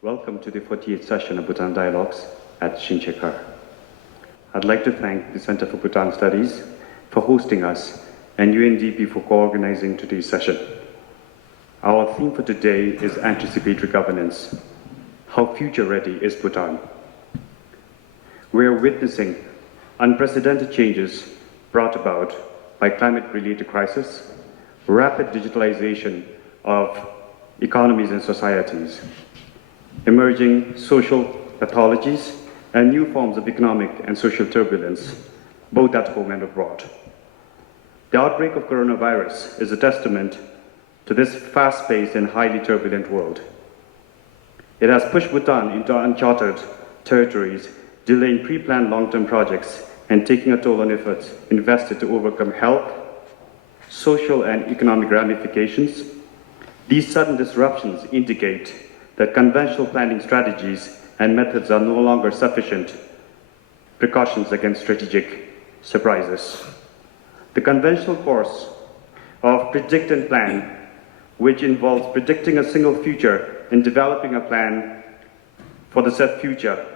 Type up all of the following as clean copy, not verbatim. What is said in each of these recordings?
Welcome to the 48th session of Bhutan Dialogues at Shinchekhar. I'd like to thank the Center for Bhutan Studies for hosting us and UNDP for co-organizing today's session. Our theme for today is Anticipatory Governance. How future-ready is Bhutan? We are witnessing unprecedented changes brought about by climate-related crisis, rapid digitalization of economies and societies, emerging social pathologies, and new forms of economic and social turbulence, both at home and abroad. The outbreak of coronavirus is a testament to this fast-paced and highly turbulent world. It has pushed Bhutan into uncharted territories, delaying pre-planned long-term projects and taking a toll on efforts invested to overcome health, social and economic ramifications. These sudden disruptions indicate that conventional planning strategies and methods are no longer sufficient precautions against strategic surprises. The conventional course of predict and plan, which involves predicting a single future and developing a plan for the said future,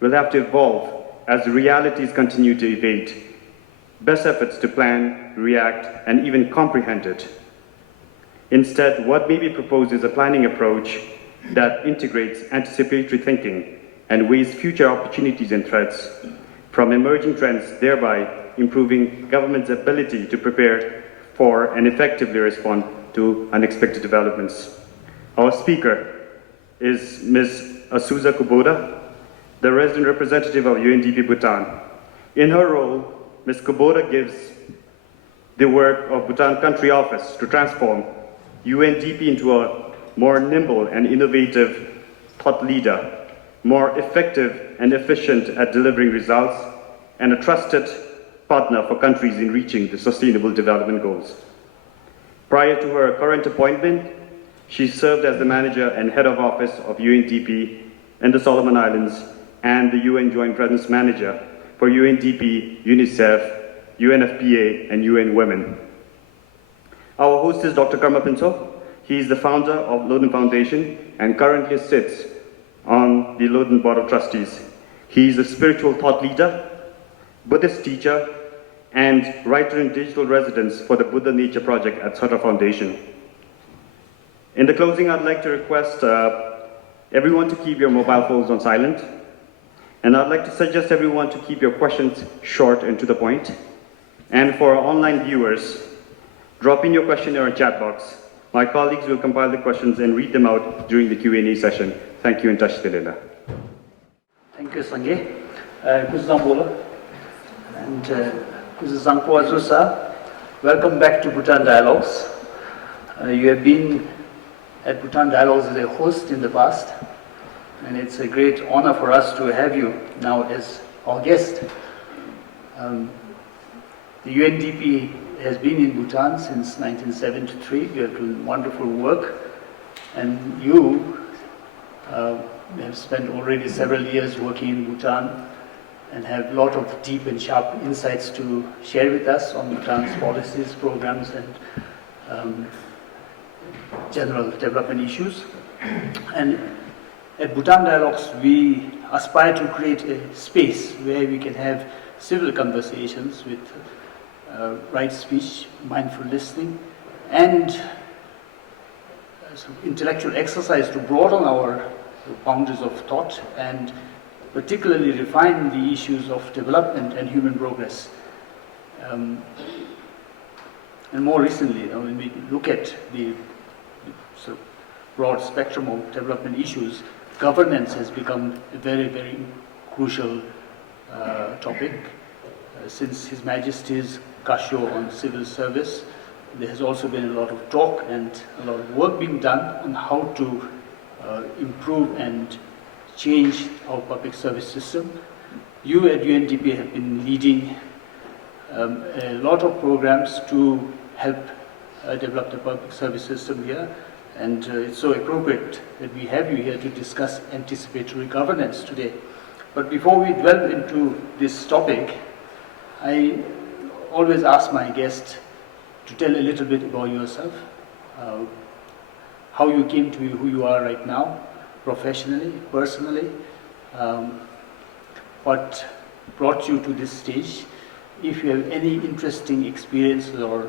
will have to evolve as realities continue to evade best efforts to plan, react, and even comprehend it. Instead, what may be proposed is a planning approach that integrates anticipatory thinking and weighs future opportunities and threats from emerging trends, thereby improving government's ability to prepare for and effectively respond to unexpected developments. Our speaker is Ms. Azusa Kubota, the resident representative of UNDP Bhutan. In her role, Ms. Kubota gives the work of Bhutan Country Office to transform UNDP into a more nimble and innovative thought leader, more effective and efficient at delivering results, and a trusted partner for countries in reaching the Sustainable Development Goals. Prior to her current appointment, she served as the manager and head of office of UNDP in the Solomon Islands and the UN Joint Presence Manager for UNDP, UNICEF, UNFPA, and UN Women. Our host is Dr. Karma Phuntsho. He is the founder of Loden Foundation and currently sits on the Loden Board of Trustees. He is a spiritual thought leader, Buddhist teacher, and writer in digital residence for the Buddha Nature Project at Tsadra Foundation. In the closing, I'd like to request everyone to keep your mobile phones on silent. And I'd like to suggest everyone to keep your questions short and to the point. And for our online viewers, drop in your question in our chat box. My colleagues will compile the questions and read them out during the Q&A session. Thank you and Tashtilela. Thank you, Sanjay. Kuzambola and Kuzazangpo Azusa. Welcome back to Bhutan Dialogues. You have been at Bhutan Dialogues as a host in the past, and it's a great honor for us to have you now as our guest. The UNDP has been in Bhutan since 1973. You are doing wonderful work, and you have spent already several years working in Bhutan and have a lot of deep and sharp insights to share with us on Bhutan's policies, programs, and general development issues. And at Bhutan Dialogues, we aspire to create a space where we can have civil conversations with right speech, mindful listening, and intellectual exercise to broaden our boundaries of thought and particularly refine the issues of development and human progress. And more recently, when we look at the sort of broad spectrum of development issues, governance has become a very, very crucial topic. Since His Majesty's Kasho on civil service, there has also been a lot of talk and a lot of work being done on how to improve and change our public service system. You at UNDP have been leading a lot of programs to help develop the public service system here, and it's so appropriate that we have you here to discuss anticipatory governance today. But before we delve into this topic, I always ask my guests to tell a little bit about yourself, how you came to who you are right now, professionally, personally, what brought you to this stage. If you have any interesting experiences or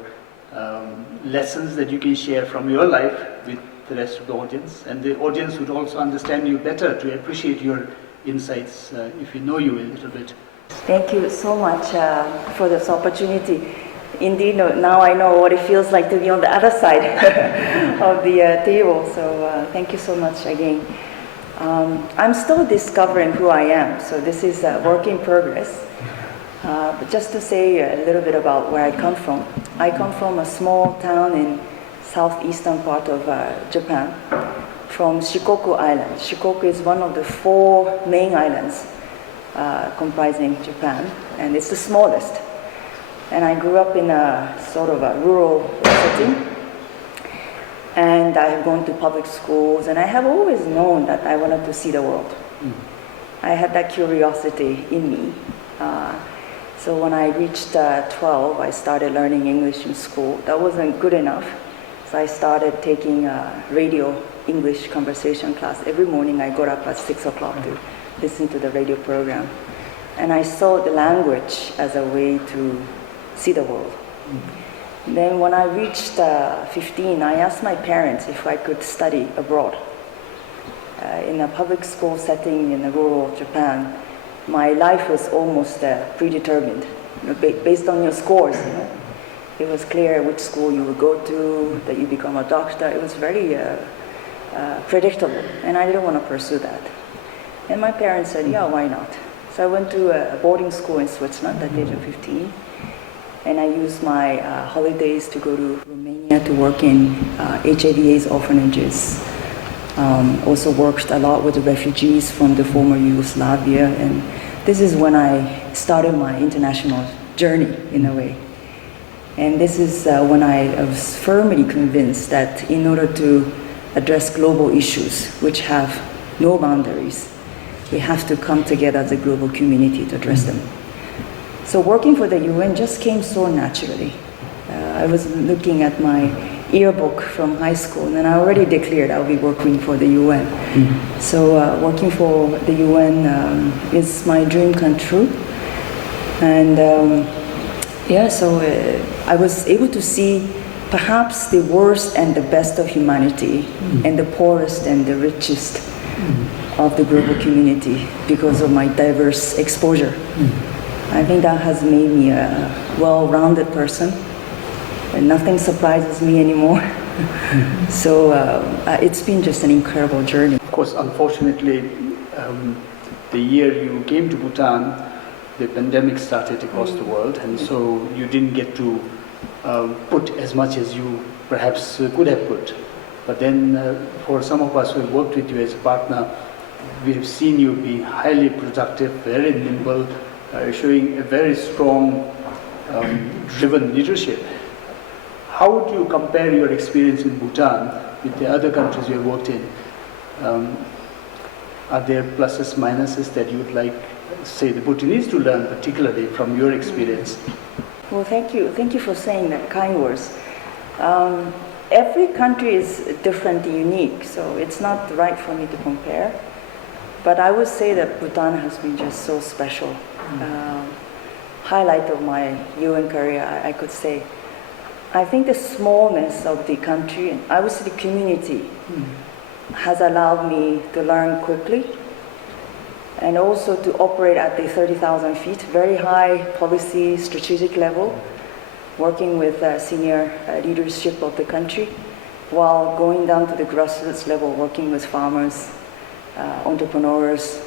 lessons that you can share from your life with the rest of the audience, and the audience would also understand you better to appreciate your insights if you know you a little bit. Thank you so much for this opportunity. Indeed, now I know what it feels like to be on the other side of the table, so thank you so much again. I'm still discovering who I am, so this is a work in progress. But just to say a little bit about where I come from. I come from a small town in southeastern part of Japan, from Shikoku Island. Shikoku is one of the 4 main islands comprising Japan, and it's the smallest. And I grew up in a sort of a rural setting, and I have gone to public schools, and I have always known that I wanted to see the world. I had that curiosity in me. So when I reached 12, I started learning English in school. That wasn't good enough, so I started taking radio English conversation class. Every morning I got up at 6 o'clock to listen to the radio program. And I saw the language as a way to see the world. Then when I reached 15, I asked my parents if I could study abroad. In a public school setting in rural Japan, my life was almost predetermined, based on your scores. It was clear which school you would go to, that you become a doctor. It was very predictable, and I didn't want to pursue that. And my parents said, yeah, why not? So I went to a boarding school in Switzerland at the age of 15, and I used my holidays to go to Romania to work in HIV/AIDS orphanages. Also worked a lot with the refugees from the former Yugoslavia, and this is when I started my international journey in a way. And this is when I was firmly convinced that in order to address global issues which have no boundaries, we have to come together as a global community to address them. So working for the UN just came so naturally. I was looking at my yearbook from high school, and I already declared I'll be working for the UN. So working for the UN is my dream come true. And so I was able to see perhaps the worst and the best of humanity, and the poorest and the richest of the global community because of my diverse exposure. I think that has made me a well-rounded person, and nothing surprises me anymore. So it's been just an incredible journey. Of course, unfortunately, the year you came to Bhutan, the pandemic started across the world, and so you didn't get to put as much as you perhaps could have put. But then for some of us who have worked with you as a partner, we have seen you be highly productive, very nimble, showing a very strong, driven leadership. How would you compare your experience in Bhutan with the other countries you have worked in? Are there pluses, minuses that you would like, say, the Bhutanese to learn, particularly from your experience? Well, thank you. Thank you for saying that kind words. Every country is different, unique, so it's not right for me to compare. But I would say that Bhutan has been just so special. Highlight of my UN career, I could say. I think the smallness of the country, and I would say the community, has allowed me to learn quickly, and also to operate at the 30,000 feet, very high policy, strategic level, working with senior leadership of the country, while going down to the grassroots level, working with farmers, entrepreneurs,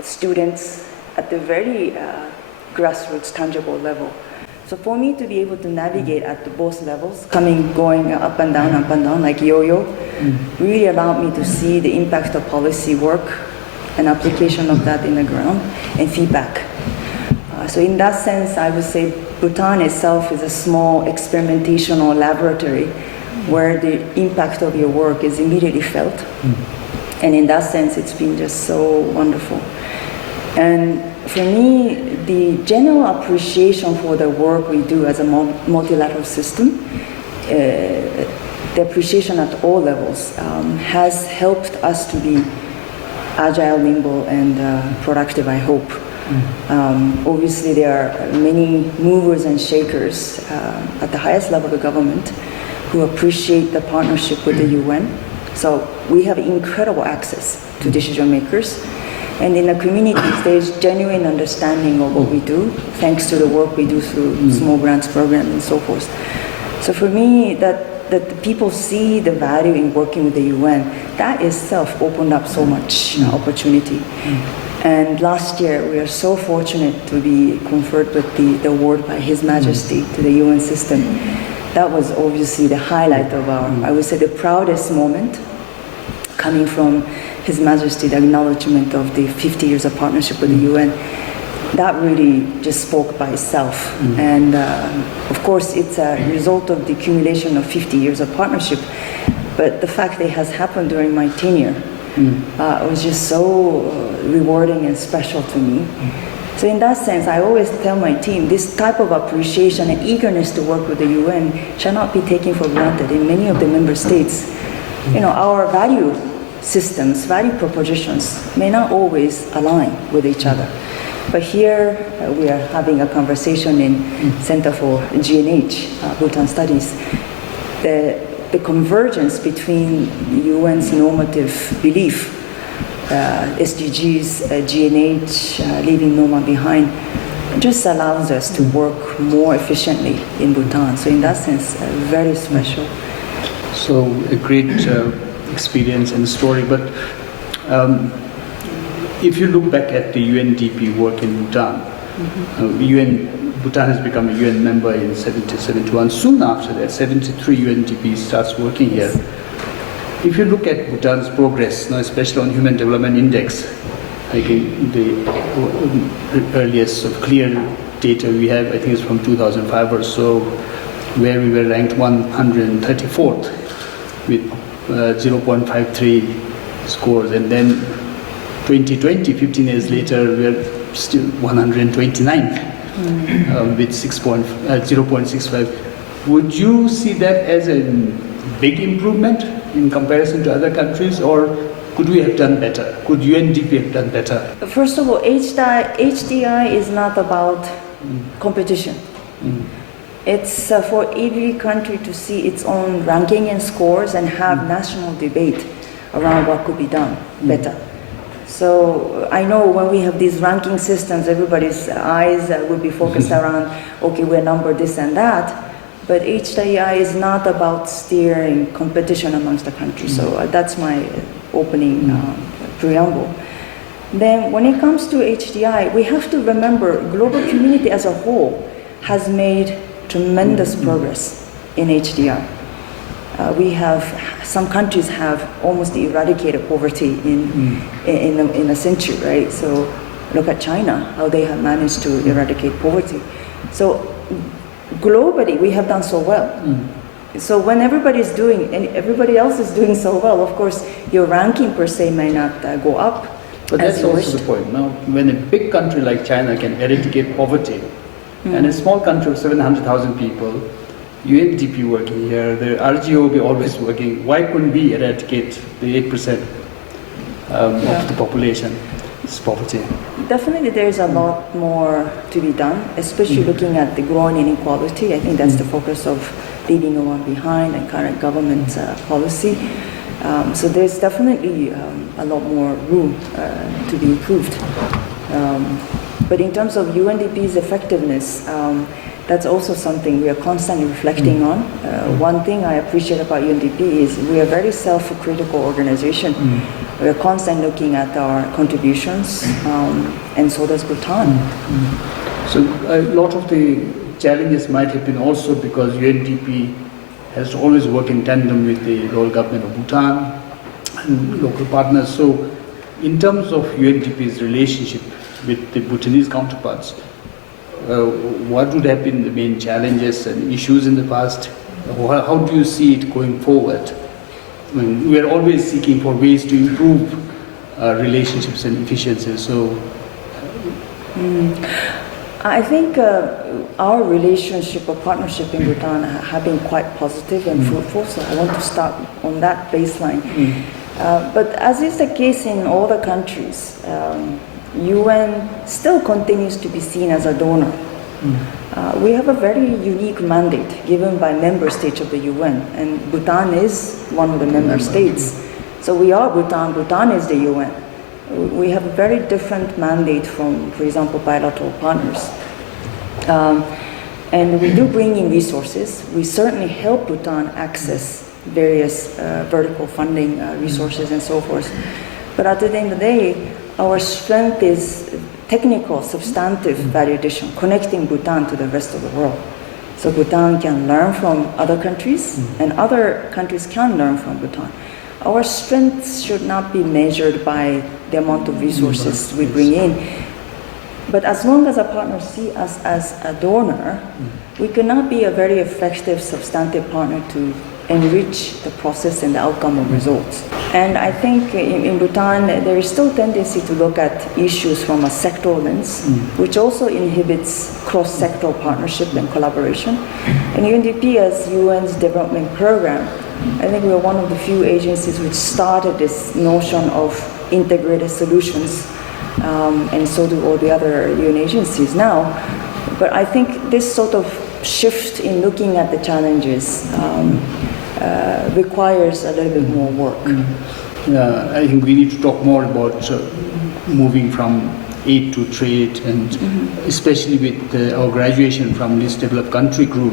students, at the very grassroots, tangible level. So for me to be able to navigate at both levels, going up and down, like yo-yo, really allowed me to see the impact of policy work and application of that in the ground, and feedback. So in that sense, I would say Bhutan itself is a small experimentational laboratory where the impact of your work is immediately felt. And in that sense, it's been just so wonderful. And for me, the general appreciation for the work we do as a multilateral system, the the appreciation at all levels has helped us to be agile, nimble, and productive, I hope. Obviously, there are many movers and shakers at the highest level of government who appreciate the partnership with the UN. So we have incredible access to decision makers. And in the communities, there's genuine understanding of what we do, thanks to the work we do through small grants program and so forth. So for me, that the people see the value in working with the UN, that itself opened up so much opportunity. And last year, we are so fortunate to be conferred with the award by His Majesty to the UN system. That was obviously the highlight of our, I would say, the proudest moment, coming from His Majesty, the acknowledgement of the 50 years of partnership with the UN. That really just spoke by itself. And of course, it's a result of the accumulation of 50 years of partnership. But the fact that it has happened during my tenure was just so rewarding and special to me. So in that sense, I always tell my team, this type of appreciation and eagerness to work with the UN shall not be taken for granted. In many of the member states, our value systems, value propositions may not always align with each other. But here we are having a conversation in Center for GNH, Bhutan Studies. The convergence between the UN's normative belief, SDGs, GNH, leaving no one behind, just allows us to work more efficiently in Bhutan. So in that sense, very special. So a great experience and story. But if you look back at the UNDP work in Bhutan, Bhutan has become a UN member in 1971. Soon after that, 73 UNDP starts working here. If you look at Bhutan's progress, especially on Human Development Index, I think the earliest of clear data we have, I think it's from 2005 or so, where we were ranked 134th with 0.53 scores, and then 2020, 15 years later, we're still 129th with 0.65. Would you see that as a big improvement in comparison to other countries, or could we have done better? Could UNDP have done better? First of all, HDI is not about competition. It's for every country to see its own ranking and scores and have national debate around what could be done better. So I know when we have these ranking systems, everybody's eyes will be focused around, okay, we're number this and that. But HDI is not about steering competition amongst the countries. So that's my opening preamble. Then when it comes to HDI, we have to remember global community as a whole has made tremendous progress in HDI. Some countries have almost eradicated poverty in a century, right? So look at China, how they have managed to eradicate poverty. So globally, we have done so well. So when everybody else is doing so well, of course, your ranking per se may not go up. But that's also the point. Now, when a big country like China can eradicate poverty, and a small country of 700,000 people, UNDP working here, the RGOB always working, why couldn't we eradicate the 8% of the population? It's poverty. Definitely there is a lot more to be done, especially looking at the growing inequality. I think that's the focus of leaving no one behind and current government policy. So there's definitely a lot more room to be improved. But in terms of UNDP's effectiveness, that's also something we are constantly reflecting on. One thing I appreciate about UNDP is we are a very self-critical organization. We are constantly looking at our contributions, and so does Bhutan. So a lot of the challenges might have been also because UNDP has to always work in tandem with the local government of Bhutan and local partners. So in terms of UNDP's relationship with the Bhutanese counterparts, what would have been the main challenges and issues in the past? How do you see it going forward? I mean, we are always seeking for ways to improve relationships and efficiency. So, I think our relationship or partnership in Bhutan have been quite positive and fruitful, so I want to start on that baseline. But as is the case in all the countries, UN still continues to be seen as a donor. We have a very unique mandate given by member states of the UN, and Bhutan is one of the member states. So we are Bhutan, Bhutan is the UN. We have a very different mandate from, for example, bilateral partners. And we do bring in resources. We certainly help Bhutan access various vertical funding resources and so forth. But at the end of the day, our strength is technical, substantive value addition, connecting Bhutan to the rest of the world. So Bhutan can learn from other countries, and other countries can learn from Bhutan. Our strengths should not be measured by the amount of resources we bring in. But as long as our partners see us as a donor, we cannot be a very effective, substantive partner to enrich the process and the outcome of results. And I think in Bhutan, there is still tendency to look at issues from a sectoral lens, which also inhibits cross-sectoral partnership and collaboration. And UNDP, as UN's development program, I think we are one of the few agencies which started this notion of integrated solutions, and so do all the other UN agencies now. But I think this sort of shift in looking at the challenges requires a little bit more work. I think we need to talk more about moving from aid to trade, and especially with our graduation from this developed country group,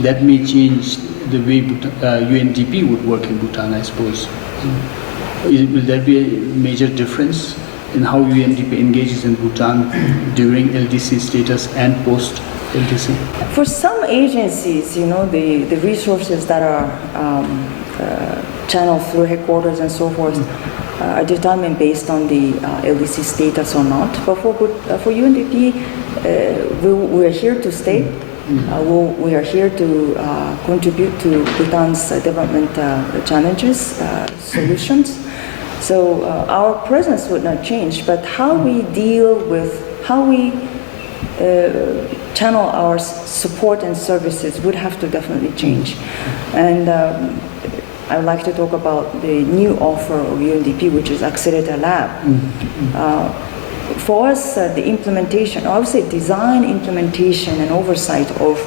that may change the way UNDP would work in Bhutan, I suppose. Will there be a major difference in how UNDP engages in Bhutan during LDC status and post LDC? For some agencies, the resources that are channeled through headquarters and so forth are determined based on the LDC status or not. But for UNDP, we're here to stay. We are here to contribute to Bhutan's development challenges, solutions. So our presence would not change, but how we deal with, how we channel our support and services would have to definitely change. And I would like to talk about the new offer of UNDP, which is Accelerator Lab. For us, the implementation, I would say design, implementation, and oversight of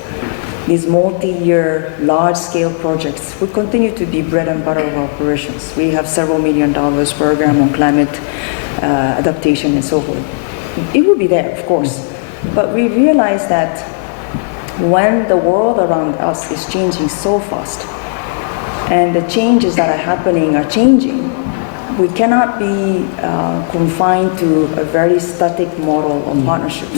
these multi-year, large-scale projects will continue to be bread and butter of our operations. We have several $1 million program on climate adaptation and so forth. It will be there, of course. But we realize that when the world around us is changing so fast, and the changes that are happening are changing, we cannot be confined to a very static model of partnership.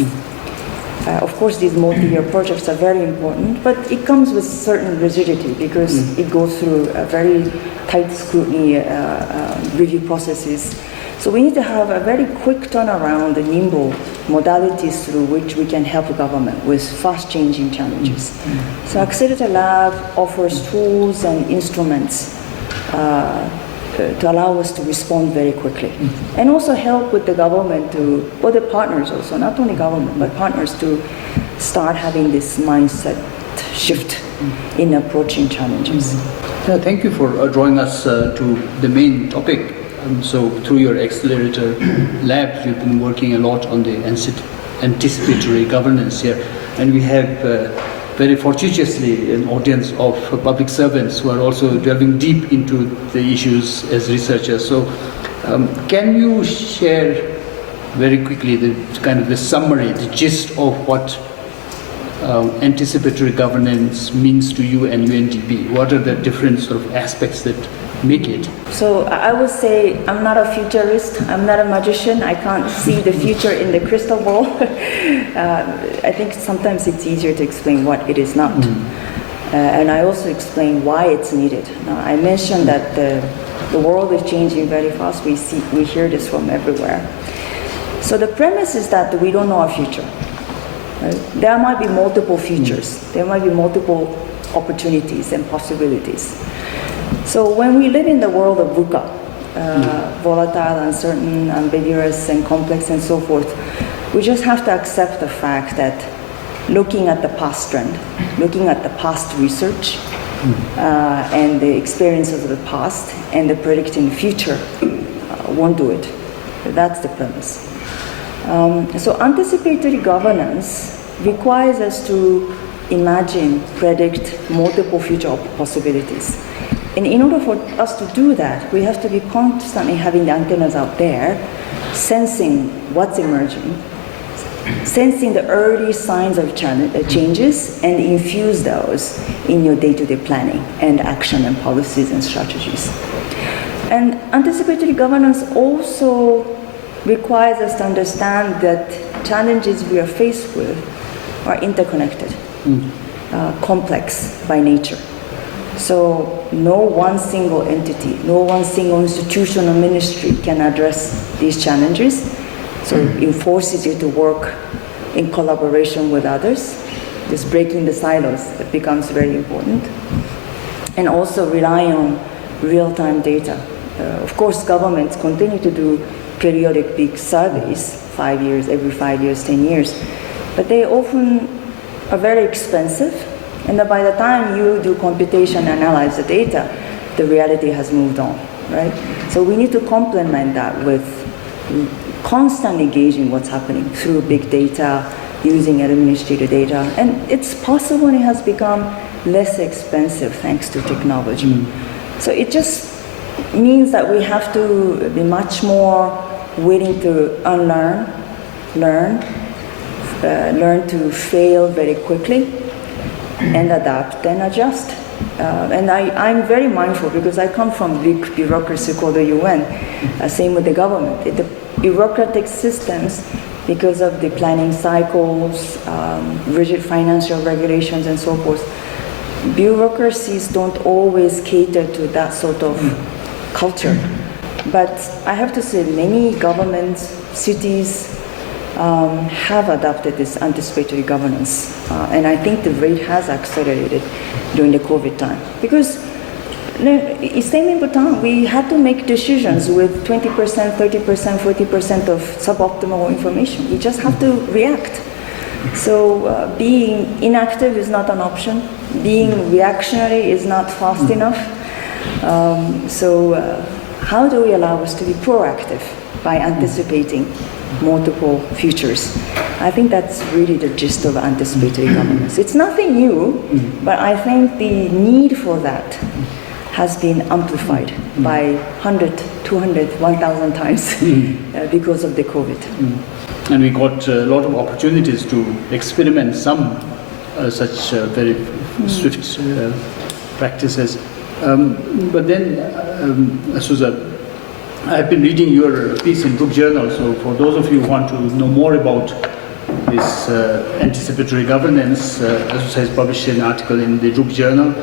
Of course, these multi-year projects are very important, but it comes with certain rigidity because it goes through a very tight scrutiny review processes. So we need to have a very quick turnaround and nimble modalities through which we can help the government with fast-changing challenges. So Accelerator Lab offers tools and instruments to allow us to respond very quickly. And also help with the government to, or the partners also, not only government, but partners to start having this mindset shift in approaching challenges. Thank you for drawing us to the main topic. So through your Accelerator Lab, you've been working a lot on the anticipatory governance here. And we have very fortuitously an audience of public servants who are also delving deep into the issues as researchers. So can you share very quickly the summary, the gist of what anticipatory governance means to you and UNDP? What are the different sort of aspects that make it? So I would say I'm not a futurist, I'm not a magician, I can't see the future in the crystal ball. I think sometimes it's easier to explain what it is not. And I also explain why it's needed. Now, I mentioned that the world is changing very fast, we hear this from everywhere. So the premise is that we don't know our future. Right? There might be multiple futures, there might be multiple opportunities and possibilities. So when we live in the world of VUCA, volatile, uncertain, ambiguous, and complex, and so forth, We just have to accept the fact that looking at the past trend, looking at the past research, and the experiences of the past and the predicting the future won't do it. That's the premise. So anticipatory governance requires us to imagine, predict multiple future possibilities. And in order for us to do that, we have to be constantly having the antennas out there, sensing what's emerging, sensing the early signs of changes, and infuse those in your day-to-day planning and action and policies and strategies. And anticipatory governance also requires us to understand that challenges we are faced with are interconnected, complex by nature. So no one single entity, no one single institution or ministry can address these challenges. So it forces you to work in collaboration with others. Just breaking the silos, it becomes very important. And also rely on real-time data. Of course, governments continue to do periodic big surveys, 5 years, every 5 years, 10 years. But they often are very expensive. And by the time you do computation and analyze the data, the reality has moved on, right? So we need to complement that with constantly gauging what's happening through big data, using administrative data. And it's possible, and it has become less expensive thanks to technology. So it just means that we have to be much more willing to unlearn, learn to fail very quickly, and adapt and adjust. And I'm very mindful because I come from big bureaucracy called the UN, same with the government. The bureaucratic systems, because of the planning cycles, rigid financial regulations and so forth, bureaucracies don't always cater to that sort of culture. But I have to say many governments, cities, have adopted this anticipatory governance. And I think the rate has accelerated during the COVID time. Because same in Bhutan, we had to make decisions with 20%, 30%, 40% of suboptimal information. We just have to react. So being inactive is not an option. Being reactionary is not fast enough. How do we allow us to be proactive by anticipating multiple futures? I think that's really the gist of anticipatory governance. It's nothing new, but I think the need for that has been amplified by 100, 200, 1,000 times because of the COVID. And we got a lot of opportunities to experiment some such very swift practices. But then, Azusa, I've been reading your piece in Book Journal, so for those of you who want to know more about this anticipatory governance, Azusa has published an article in the Book Journal,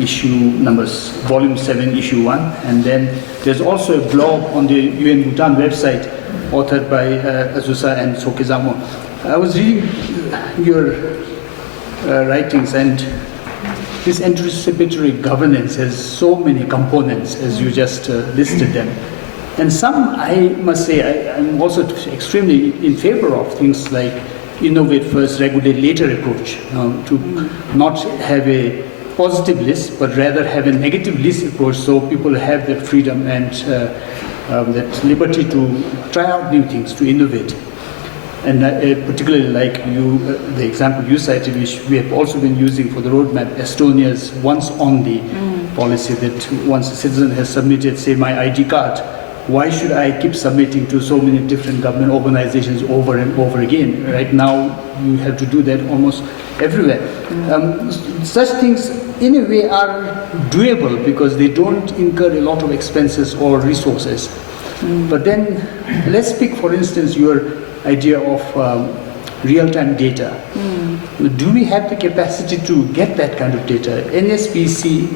issue numbers, volume 7, issue 1, and then there's also a blog on the UN Bhutan website, authored by Azusa and Sokezamo. I was reading your writings, and this anticipatory governance has so many components, as you just listed them. And some, I must say, I'm also extremely in favor of things like innovate first, regulate later approach, to not have a positive list, but rather have a negative list approach, so people have the freedom and that liberty to try out new things, to innovate. And particularly like you, the example you cited, which we have also been using for the roadmap, Estonia's once-only policy, that once a citizen has submitted, say, my ID card, why should I keep submitting to so many different government organizations over and over again? Right now, you have to do that almost everywhere. Such things, in a way, are doable because they don't incur a lot of expenses or resources. But then, let's pick, for instance, your idea of real-time data. Do we have the capacity to get that kind of data? NSPC,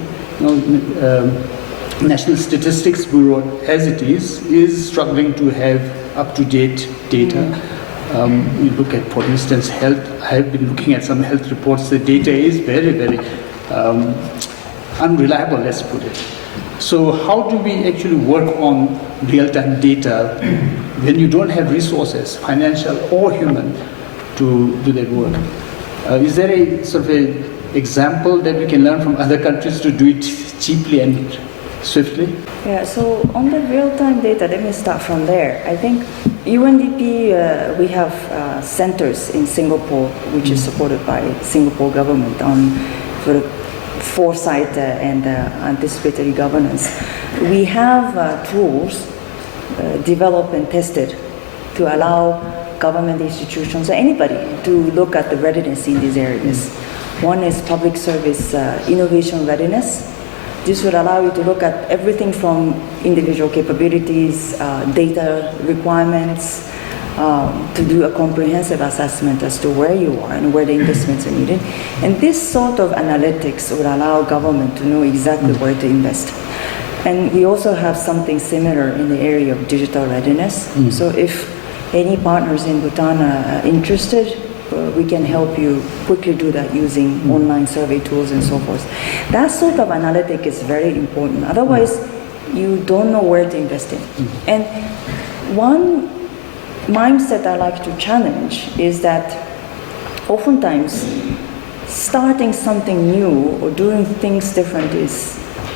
National Statistics Bureau, as it is struggling to have up-to-date data. You look at, for instance, health. I have been looking at some health reports. The data is very, very unreliable, let's put it. So how do we actually work on real-time data when you don't have resources, financial or human, to do that work. Is there a sort of a example that we can learn from other countries to do it cheaply and swiftly? Yeah, so on the real-time data, let me start from there. I think UNDP, we have centers in Singapore, which is supported by Singapore government on sort of foresight and anticipatory governance. We have tools developed and tested to allow government institutions or anybody to look at the readiness in these areas. One is public service innovation readiness. This would allow you to look at everything from individual capabilities, data requirements, to do a comprehensive assessment as to where you are and where the investments are needed. And this sort of analytics would allow government to know exactly where to invest. And we also have something similar in the area of digital readiness. So if any partners in Bhutan are interested, we can help you quickly do that using online survey tools and so forth. That sort of analytic is very important. Otherwise, you don't know where to invest in. And one mindset I like to challenge is that oftentimes starting something new or doing things different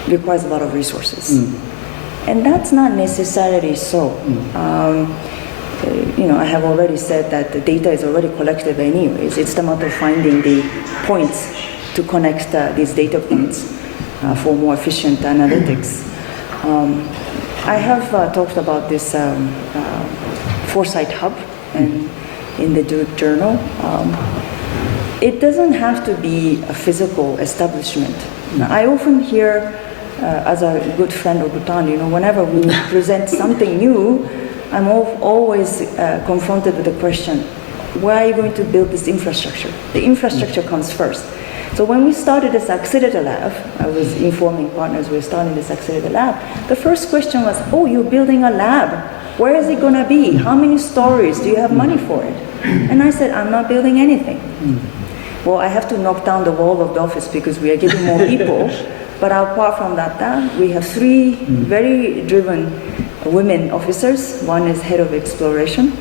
requires a lot of resources. And that's not necessarily so. I have already said that the data is already collected anyways. It's the matter of finding the points to connect these data points for more efficient analytics. I have talked about this Foresight Hub and in the journal. It doesn't have to be a physical establishment. Now, I often hear, as a good friend of Bhutan, whenever we present something new, I'm always confronted with the question, where are you going to build this infrastructure? The infrastructure comes first. So when we started this Accelerator Lab, I was informing partners we're starting this Accelerator Lab, the first question was, oh, you're building a lab. Where is it going to be? How many stories? Do you have money for it? And I said, I'm not building anything. Well, I have to knock down the wall of the office because we are getting more people. But apart from that, we have 3 very driven women officers. One is head of exploration,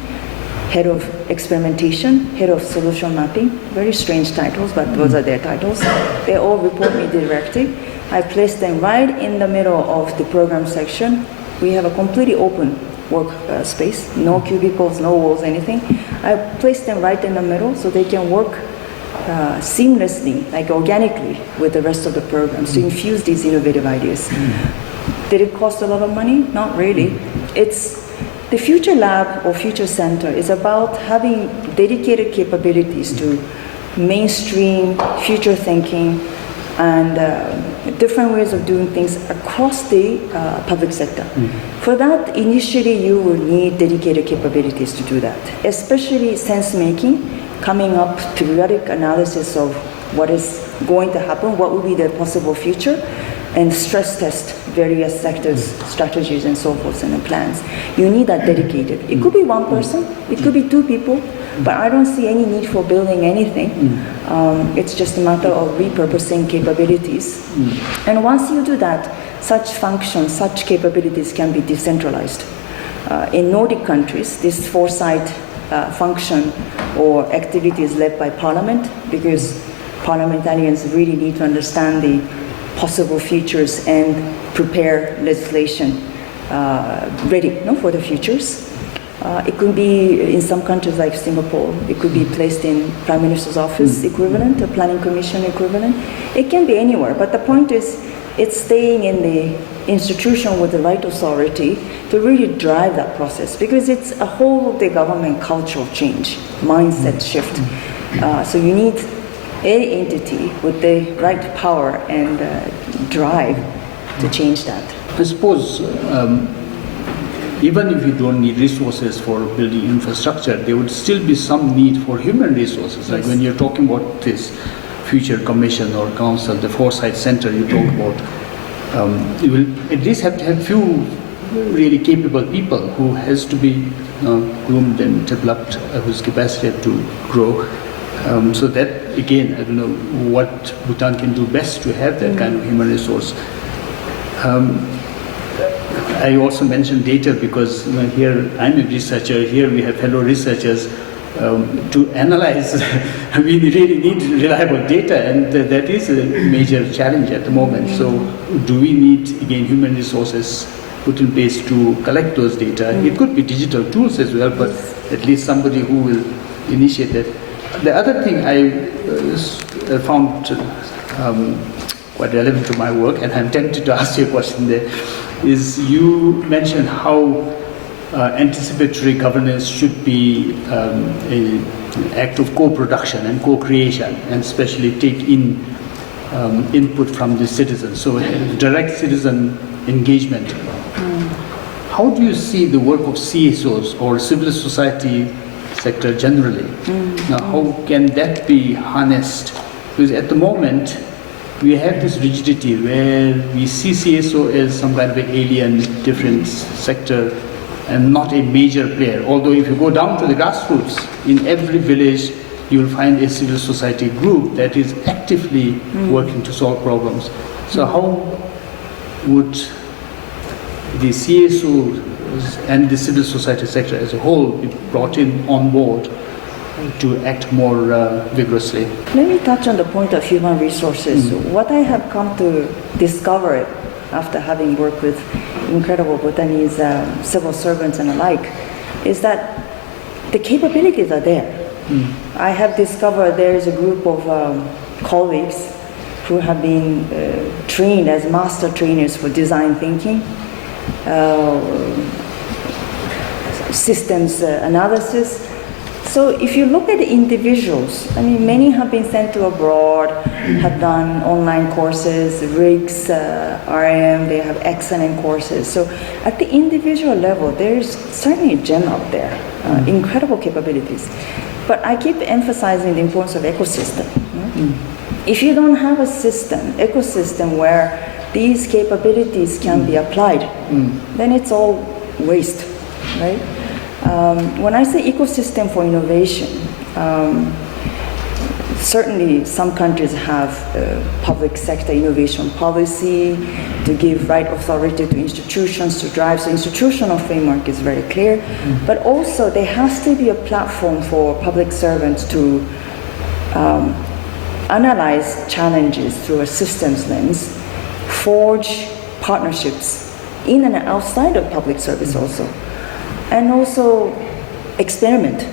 head of experimentation, head of solution mapping. Very strange titles, but those are their titles. They all report me directly. I place them right in the middle of the program section. We have a completely open work space, no cubicles, no walls, anything. I place them right in the middle so they can work seamlessly, like organically, with the rest of the program. So infuse these innovative ideas. Did it cost a lot of money? Not really. It's the Future Lab or Future Center is about having dedicated capabilities to mainstream future thinking and different ways of doing things across the public sector. For that, initially you will need dedicated capabilities to do that, especially sense-making, coming up periodic analysis of what is going to happen, what will be the possible future, and stress test various sectors, strategies, and so forth, and plans. You need that dedicated. It could be one person, it could be 2 people, but I don't see any need for building anything. It's just a matter of repurposing capabilities. And once you do that, such functions, such capabilities can be decentralized. In Nordic countries, this foresight function or activity is led by parliament because parliamentarians really need to understand the possible futures and prepare legislation ready for the futures. It could be, in some countries like Singapore, it could be placed in Prime Minister's office equivalent, a planning commission equivalent. It can be anywhere, but the point is it's staying in the institution with the right authority to really drive that process because it's a whole of the government cultural change, mindset shift. So you need any entity with the right power and drive to change that. I suppose even if you don't need resources for building infrastructure, there would still be some need for human resources. Like when you're talking about this future commission or council, the Foresight Center you talk about, you will at least have to have few really capable people who has to be groomed and developed, whose capacity to grow. So that, again, I don't know what Bhutan can do best to have that kind of human resource. I also mentioned data because here I'm a researcher, here we have fellow researchers. To analyze, we really need reliable data, and that is a major challenge at the moment. So do we need, again, human resources put in place to collect those data? It could be digital tools as well, but at least somebody who will initiate that. The other thing I found quite relevant to my work, and I'm tempted to ask you a question there, is you mentioned how anticipatory governance should be an act of co-production and co-creation, and especially take in input from the citizens. So direct citizen engagement. How do you see the work of CSOs or civil society sector generally? Now, how can that be harnessed? Because at the moment, we have this rigidity where we see CSO as some kind of an alien, different sector, and not a major player. Although if you go down to the grassroots, in every village you will find a civil society group that is actively working to solve problems. So how would the CSO and the civil society sector as a whole be brought in on board to act more vigorously? Let me touch on the point of human resources. What I have come to discover after having worked with incredible Bhutanese civil servants and alike, is that the capabilities are there. I have discovered there is a group of colleagues who have been trained as master trainers for design thinking, systems analysis. So if you look at the individuals, I mean, many have been sent to abroad, have done online courses, RIGS, RM, they have excellent courses. So at the individual level, there's certainly a gem out there, incredible capabilities. But I keep emphasizing the importance of ecosystem. If you don't have a ecosystem where these capabilities can be applied, then it's all waste, right? When I say ecosystem for innovation, certainly some countries have public sector innovation policy to give right authority to institutions to drive. So institutional framework is very clear, but also there has to be a platform for public servants to analyze challenges through a systems lens, forge partnerships in and outside of public service also. And also experiment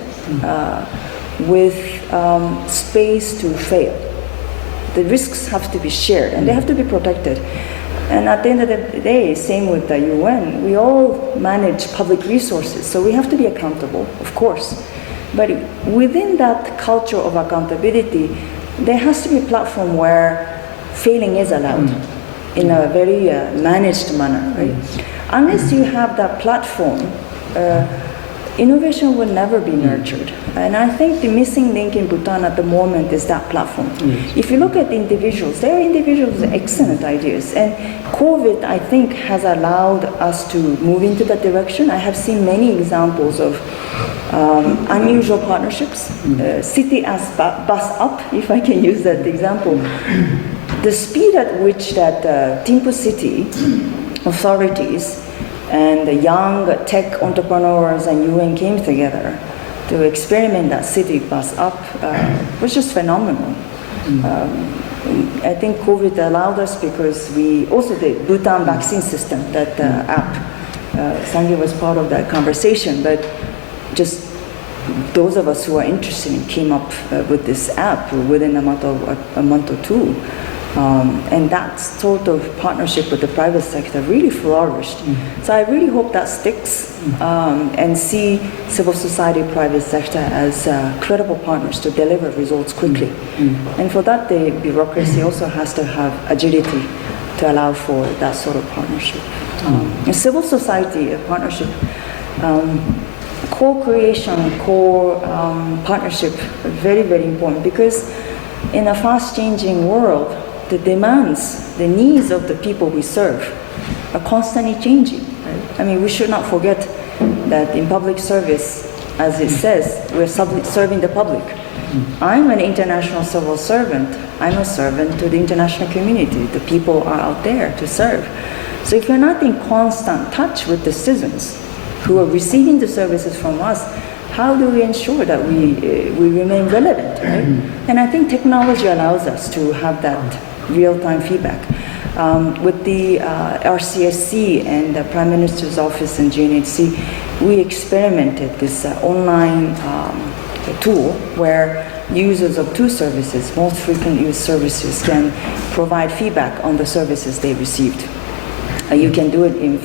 with space to fail. The risks have to be shared and they have to be protected. And at the end of the day, same with the UN, we all manage public resources, so we have to be accountable, of course. But within that culture of accountability, there has to be a platform where failing is allowed in a very managed manner, right? Unless you have that platform, innovation will never be nurtured. And I think the missing link in Bhutan at the moment is that platform. If you look at the individuals, there are individuals with excellent ideas. And COVID, I think, has allowed us to move into that direction. I have seen many examples of unusual partnerships. City as bus up, if I can use that example. The speed at which that Thimphu city authorities and the young tech entrepreneurs and UN came together to experiment that city bus up was just phenomenal. I think COVID allowed us because we also the Bhutan vaccine system, that app, Sangi was part of that conversation, but just those of us who are interested came up with this app within a month or two. And that sort of partnership with the private sector really flourished. So I really hope that sticks and see civil society, private sector as credible partners to deliver results quickly. And for that, the bureaucracy also has to have agility to allow for that sort of partnership. In civil society, partnership, co-creation, partnership, very, very important, because in a fast-changing world, the demands, the needs of the people we serve are constantly changing. Right? I mean, we should not forget that in public service, as it says, we're serving the public. I'm an international civil servant. I'm a servant to the international community. The people are out there to serve. So if you're not in constant touch with the citizens who are receiving the services from us, how do we ensure that we remain relevant, right? And I think technology allows us to have that real-time feedback. With the RCSC and the Prime Minister's Office and GNHC, we experimented this online tool where users of two services, most frequent used services, can provide feedback on the services they received. You can do it in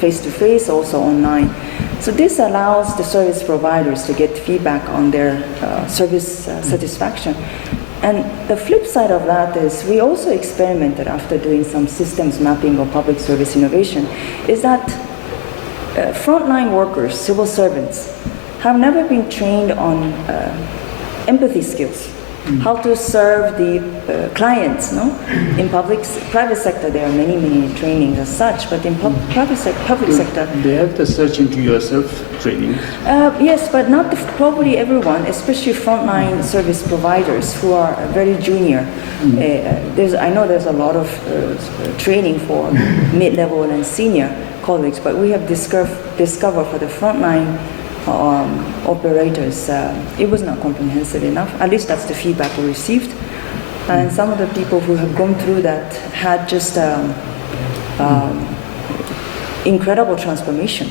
face-to-face, also online. So this allows the service providers to get feedback on their service satisfaction. And the flip side of that is we also experimented after doing some systems mapping of public service innovation, is that frontline workers, civil servants, have never been trained on empathy skills, how to serve the clients. No, in private sector there are many trainings as such, but in public sector they have the search into yourself training. Yes, but not probably everyone, especially frontline service providers who are very junior. I know there's a lot of training for mid-level and senior colleagues, but we have discovered for the frontline operators, it was not comprehensive enough. At least that's the feedback we received. And some of the people who have gone through that had just incredible transformation.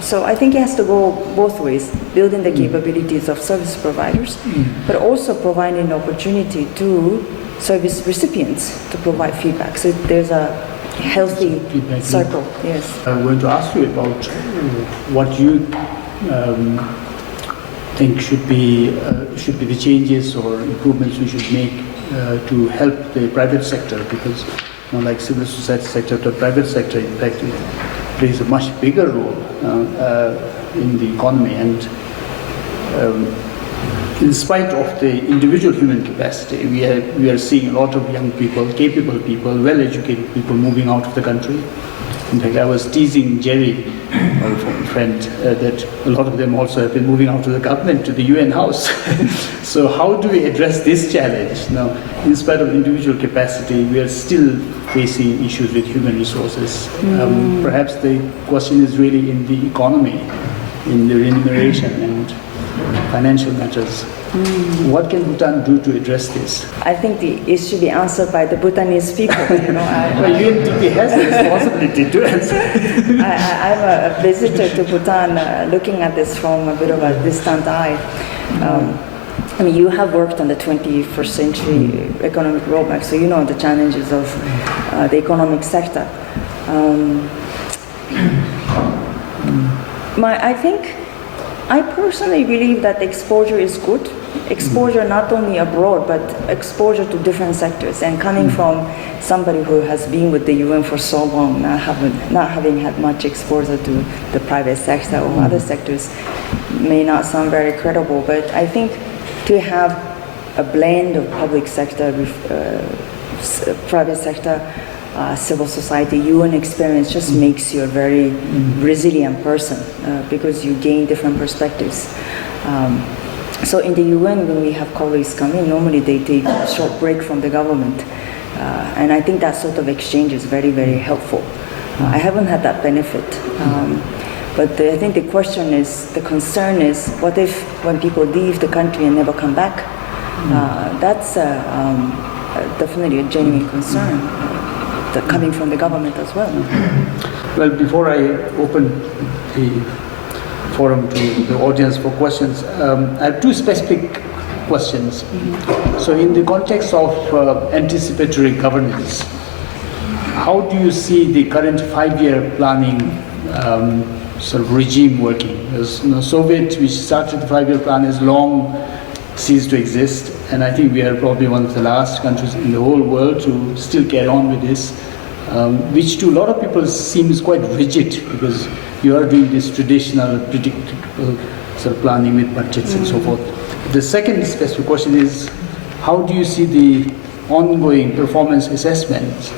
So I think it has to go both ways, building the capabilities of service providers, but also providing an opportunity to service recipients to provide feedback. So there's a healthy circle. Yes. I'm going to ask you about what you think should be the changes or improvements we should make to help the private sector, because like civil society sector, the private sector in fact plays a much bigger role in the economy, and in spite of the individual human capacity, we are seeing a lot of young people, capable people, well-educated people moving out of the country. In fact, I was teasing Jerry, our friend, that a lot of them also have been moving out to the government, to the UN house. So how do we address this challenge? Now, in spite of individual capacity, we are still facing issues with human resources. Perhaps the question is really in the economy, in the remuneration and financial matters. What can Bhutan do to address this? I think it should be answered by the Bhutanese people. Well, UNDP has a responsibility to answer. I'm a visitor to Bhutan, looking at this from a bit of a distant eye. I mean, you have worked on the 21st century economic roadmap, so you know the challenges of the economic sector. I personally believe that exposure is good. Exposure not only abroad, but exposure to different sectors. And coming from somebody who has been with the UN for so long, not having had much exposure to the private sector or other sectors, may not sound very credible. But I think to have a blend of public sector, private sector, civil society, UN experience just makes you a very resilient person because you gain different perspectives. So in the UN, when we have colleagues come in, normally they take a short break from the government. And I think that sort of exchange is very, very helpful. I haven't had that benefit. But I think the concern is, what if when people leave the country and never come back? That's definitely a genuine concern. Coming from the government as well. Well, before I open the forum to the audience for questions, I have two specific questions. So in the context of anticipatory governance, how do you see the current 5-year planning sort of regime working? Because Soviet, which started the 5-year plan, has long ceased to exist, and I think we are probably one of the last countries in the whole world to still carry on with this, which to a lot of people seems quite rigid, because you are doing this traditional, predictable sort of planning with budgets and so forth. The second specific question is, how do you see the ongoing performance assessments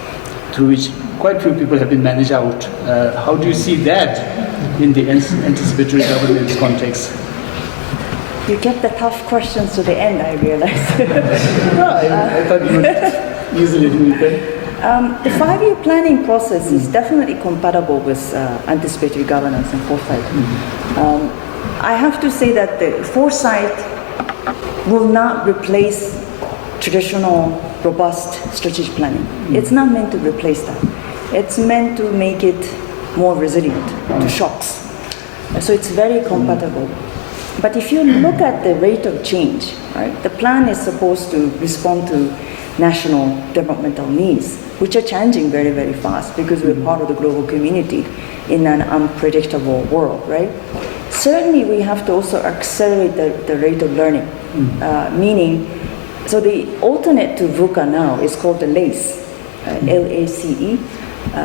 through which quite few people have been managed out? How do you see that in the anticipatory governance context? You kept the tough questions to the end, I realized. No, I thought you would easily do it. The 5-year planning process is definitely compatible with anticipatory governance and foresight. I have to say that the foresight will not replace traditional, robust strategic planning. It's not meant to replace that. It's meant to make it more resilient to shocks. So it's very compatible. But if you look at the rate of change, right, the plan is supposed to respond to national developmental needs, which are changing very, very fast because we're part of the global community in an unpredictable world, right? Certainly, we have to also accelerate the rate of learning, meaning, so the alternate to VUCA now is called the LACE, L-A-C-E,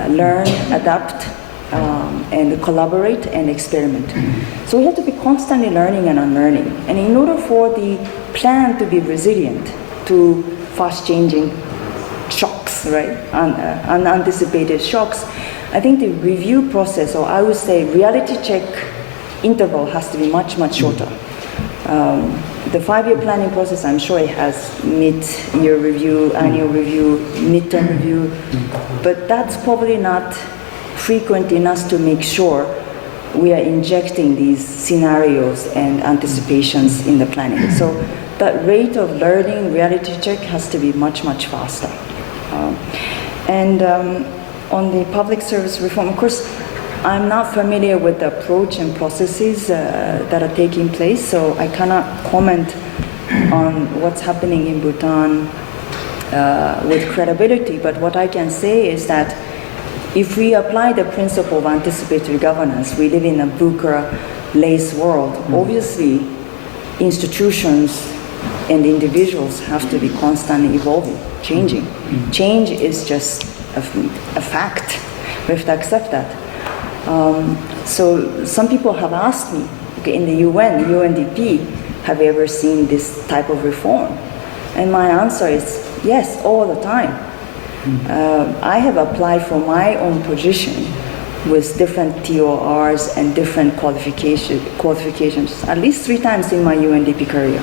learn, adapt, and collaborate and experiment. So we have to be constantly learning and unlearning. And in order for the plan to be resilient to fast-changing shocks, right, unanticipated shocks, I think the review process, or I would say reality check interval, has to be much, much shorter. The 5-year planning process, I'm sure it has mid-year review, annual review, midterm review, but that's probably not frequent enough to make sure we are injecting these scenarios and anticipations in the planning. So that rate of learning, reality check, has to be much, much faster. On the public service reform, of course, I'm not familiar with the approach and processes that are taking place, so I cannot comment on what's happening in Bhutan with credibility. But what I can say is that if we apply the principle of anticipatory governance, we live in a VUCA-laced world. Obviously, institutions and individuals have to be constantly evolving, changing. Change is just a fact. We have to accept that. So some people have asked me, okay, in the UN, UNDP, have you ever seen this type of reform? And my answer is yes, all the time. I have applied for my own position with different TORs and different qualifications at least 3 times in my UNDP career.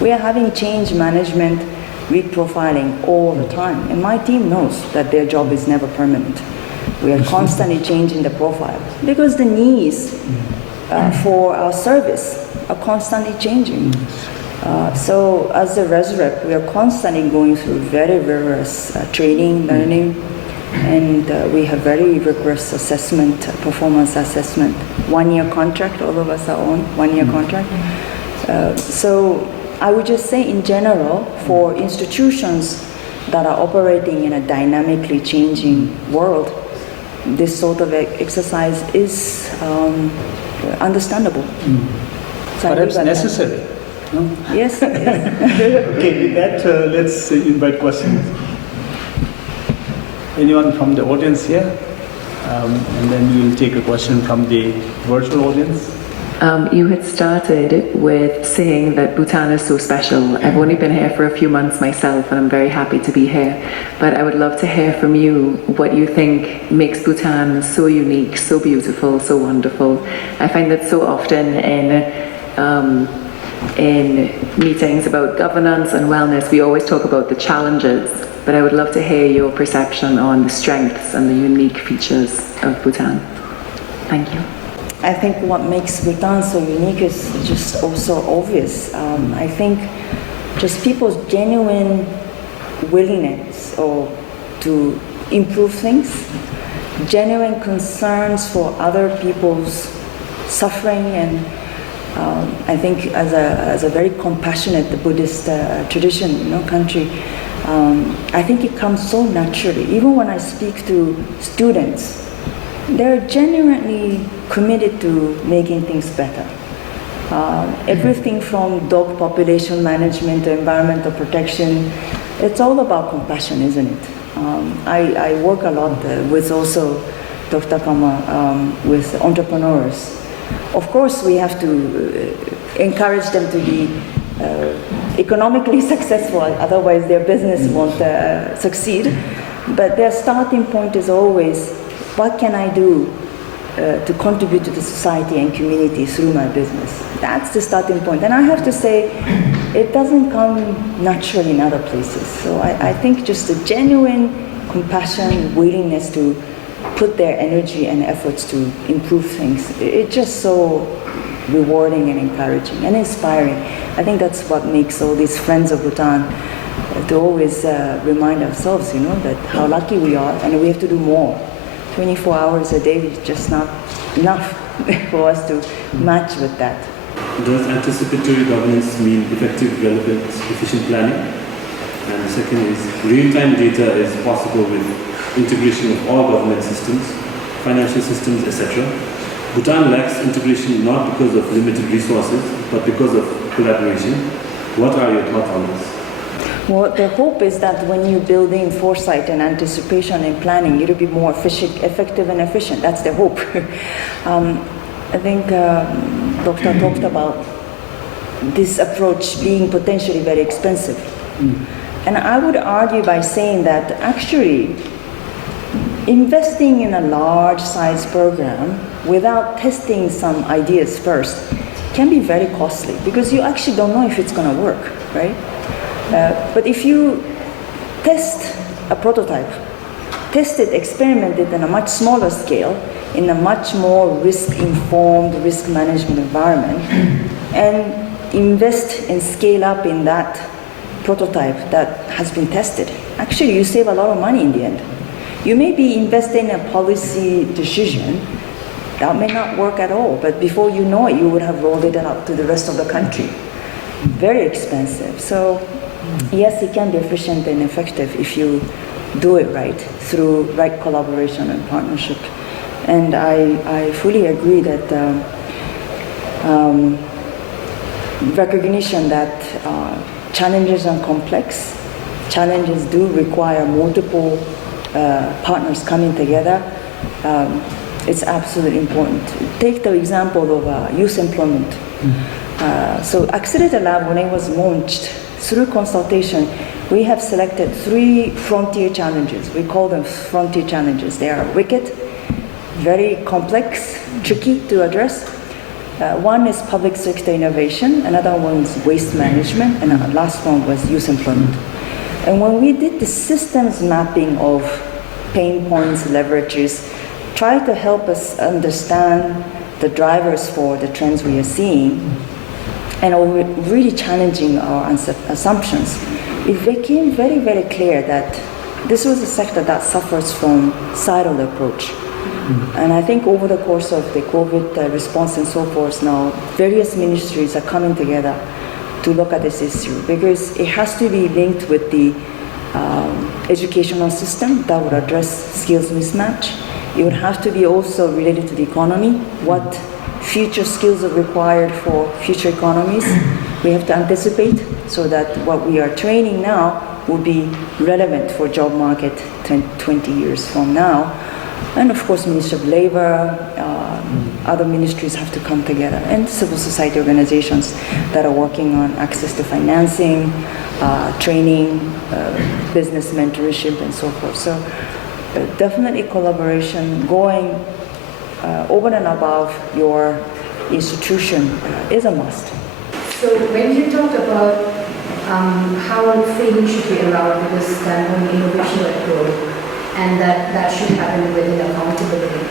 We are having change management, reprofiling all the time, and my team knows that their job is never permanent. We are constantly changing the profile because the needs for our service are constantly changing. So as a ResRep, we are constantly going through very rigorous training, learning, and we have very rigorous assessment, performance assessment. 1-year contract, all of us are on 1-year contract. So I would just say in general, for institutions that are operating in a dynamically changing world, this sort of exercise is understandable. So perhaps necessary. No? Yes. Okay, with that, let's invite questions. Anyone from the audience here? And then we will take a question from the virtual audience. You had started with saying that Bhutan is so special. I've only been here for a few months myself, and I'm very happy to be here. But I would love to hear from you what you think makes Bhutan so unique, so beautiful, so wonderful. I find that so often in meetings about governance and wellness, we always talk about the challenges, but I would love to hear your perception on the strengths and the unique features of Bhutan. Thank you. I think what makes Bhutan so unique is just also obvious. I think just people's genuine willingness to improve things, genuine concerns for other people's suffering, and I think as a very compassionate Buddhist tradition, country, I think it comes so naturally. Even when I speak to students, they're genuinely committed to making things better. Everything from dog population management to environmental protection, it's all about compassion, isn't it? I work a lot with also Dr. Kama, with entrepreneurs. Of course, we have to encourage them to be economically successful, otherwise their business won't succeed. But their starting point is always, what can I do to contribute to the society and community through my business? That's the starting point. And I have to say, it doesn't come naturally in other places. So I think just a genuine compassion, willingness to put their energy and efforts to improve things. It's just so rewarding and encouraging and inspiring. I think that's what makes all these friends of Bhutan to always remind ourselves, that how lucky we are, and we have to do more. 24 hours a day is just not enough for us to match with that. Does anticipatory governance mean effective, relevant, efficient planning? And the second is, real-time data is possible with integration of all government systems, financial systems, etc. Bhutan lacks integration not because of limited resources, but because of collaboration. What are your thoughts on this? Well, the hope is that when you build in foresight and anticipation and planning, it'll be more effective and efficient. That's the hope. I think Dr. talked about this approach being potentially very expensive. And I would argue by saying that actually investing in a large size program without testing some ideas first can be very costly because you actually don't know if it's going to work, right? But if you test a prototype, test it, experiment it in a much smaller scale, in a much more risk-informed, risk management environment, and invest and scale up in that prototype that has been tested, actually you save a lot of money in the end. You may be investing in a policy decision that may not work at all, but before you know it, you would have rolled it out to the rest of the country. Very expensive. So yes, it can be efficient and effective if you do it right, through right collaboration and partnership. And I fully agree that recognition that challenges are complex, challenges do require multiple partners coming together. It's absolutely important. Take the example of youth employment. So Accelerator Lab, when it was launched, through consultation, we have selected 3 frontier challenges. We call them frontier challenges. They are wicked, very complex, tricky to address. One is public sector innovation, another one is waste management, and the last one was youth employment. And when we did the systems mapping of pain points, leverages, try to help us understand the drivers for the trends we are seeing, and we're really challenging our assumptions, it became very, very clear that this was a sector that suffers from siloed approach. And I think over the course of the COVID response and so forth now, various ministries are coming together to look at this issue because it has to be linked with the educational system that would address skills mismatch. It would have to be also related to the economy, what future skills are required for future economies. We have to anticipate so that what we are training now will be relevant for job market 20 years from now. And of course, Ministry of Labor, other ministries have to come together, and civil society organizations that are working on access to financing, training, business mentorship, and so forth. So definitely collaboration going over and above your institution is a must. So when you talk about how failing should be allowed because then only innovation will grow, and that should happen within accountability.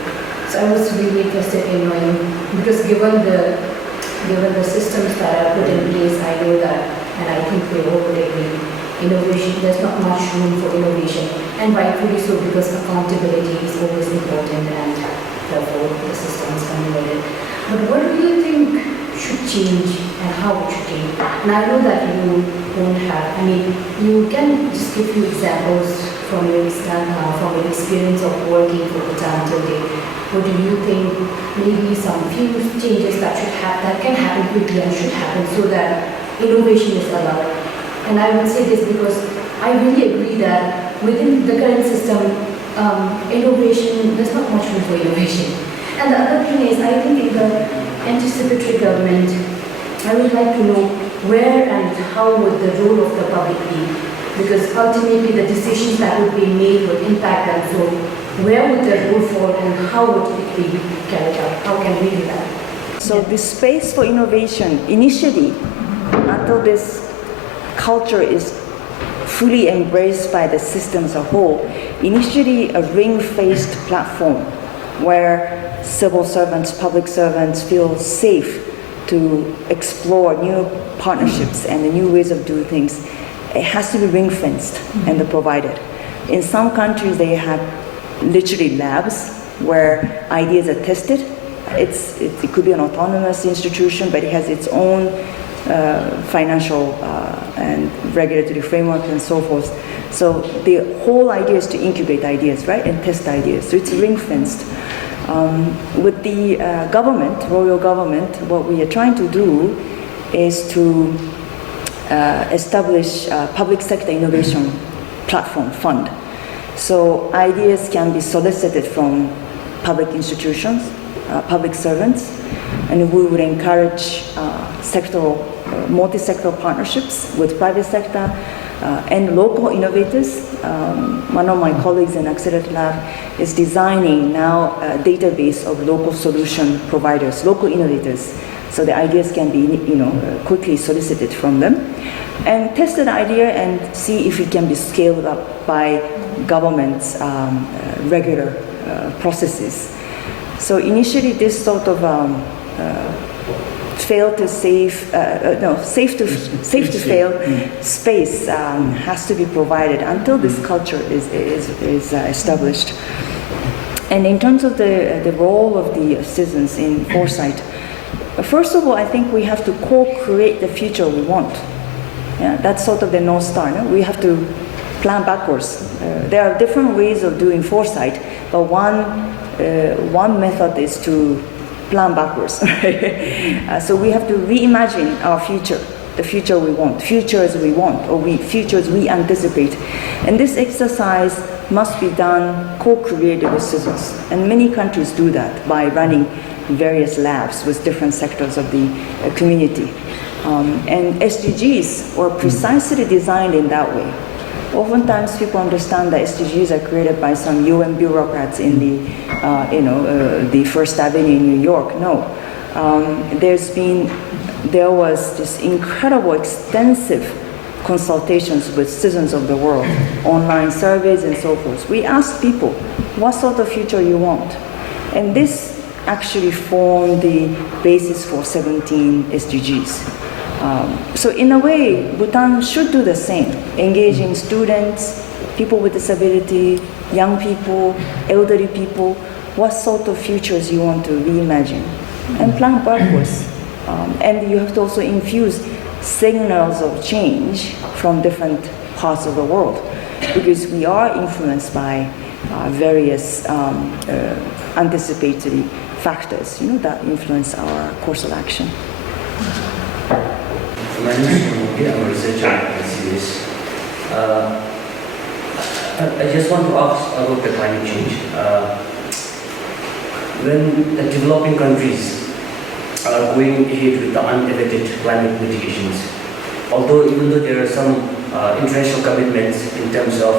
So I was really interested in knowing, because given the systems that are put in place, I know that, and I think we all would agree, innovation, there's not much room for innovation, and rightfully so, because accountability is always important, and therefore the systems coming with it. But what do you think should change and how it should change? And I know that you don't have, you can just give few examples from your experience of working for Bhutan till date. What do you think maybe some few changes that can happen quickly and should happen so that innovation is allowed? And I would say this because I really agree that within the current system, innovation, there's not much room for innovation. And the other thing is, I think in the anticipatory government, I would like to know where and how would the role of the public be? Because ultimately the decisions that would be made would impact them. So where would the role fall and how would it be carried out? How can we do that? So the space for innovation initially, until this culture is fully embraced by the system as a whole, initially a ring-faced platform where civil servants, public servants feel safe to explore new partnerships and new ways of doing things. It has to be ring-fenced and provided. In some countries, they have literally labs where ideas are tested. It could be an autonomous institution, but it has its own financial and regulatory framework and so forth. So the whole idea is to incubate ideas, right, and test ideas. So it's ring-fenced. With the government, royal government, what we are trying to do is to establish a public sector innovation platform fund. So ideas can be solicited from public institutions, public servants, and we would encourage multi-sectoral partnerships with private sector and local innovators. One of my colleagues in Accelerator Lab is designing now a database of local solution providers, local innovators, so the ideas can be quickly solicited from them, and test an idea and see if it can be scaled up by government's regular processes. So initially, this sort of safe to fail space has to be provided until this culture is established. And in terms of the role of the citizens in foresight, first of all, I think we have to co-create the future we want. Yeah, that's sort of the North Star. No? We have to plan backwards. There are different ways of doing foresight, but one method is to plan backwards. So we have to reimagine our future, the future we want, futures we want, or futures we anticipate. And this exercise must be done co-created with citizens. And many countries do that by running various labs with different sectors of the community. And SDGs were precisely designed in that way. Oftentimes, people understand that SDGs are created by some UN bureaucrats in the First Avenue in New York. No, there was this incredible, extensive consultations with citizens of the world, online surveys and so forth. We asked people, what sort of future you want? And this actually formed the basis for 17 SDGs. So in a way, Bhutan should do the same, engaging students, people with disability, young people, elderly people, what sort of futures you want to reimagine, and plan backwards. And you have to also infuse signals of change from different parts of the world, because we are influenced by various anticipatory factors, that influence our course of action. My name is Mukhi. I'm a researcher at this. I just want to ask about the climate change. When the developing countries are going ahead with the unabated climate mitigations, even though there are some international commitments in terms of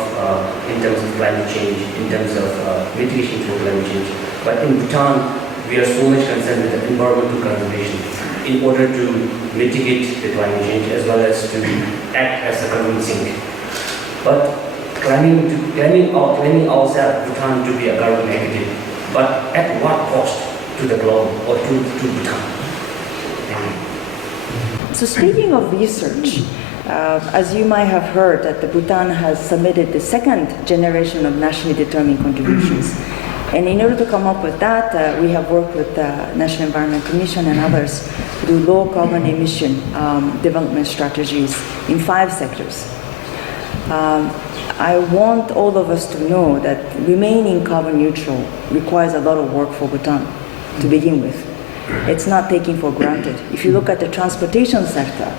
climate change, in terms of mitigation for climate change, but in Bhutan we are so much concerned with the environmental conservation in order to mitigate the climate change as well as to act as a carbon sink. But claiming ourselves Bhutan to be a carbon negative, but at what cost to the globe or to Bhutan? Thank you. So speaking of research, as you might have heard, that the Bhutan has submitted the second generation of nationally determined contributions. And in order to come up with that, we have worked with the National Environment Commission and others to do low carbon emission development strategies in 5 sectors. I want all of us to know that remaining carbon neutral requires a lot of work for Bhutan to begin with. It's not taken for granted. If you look at the transportation sector,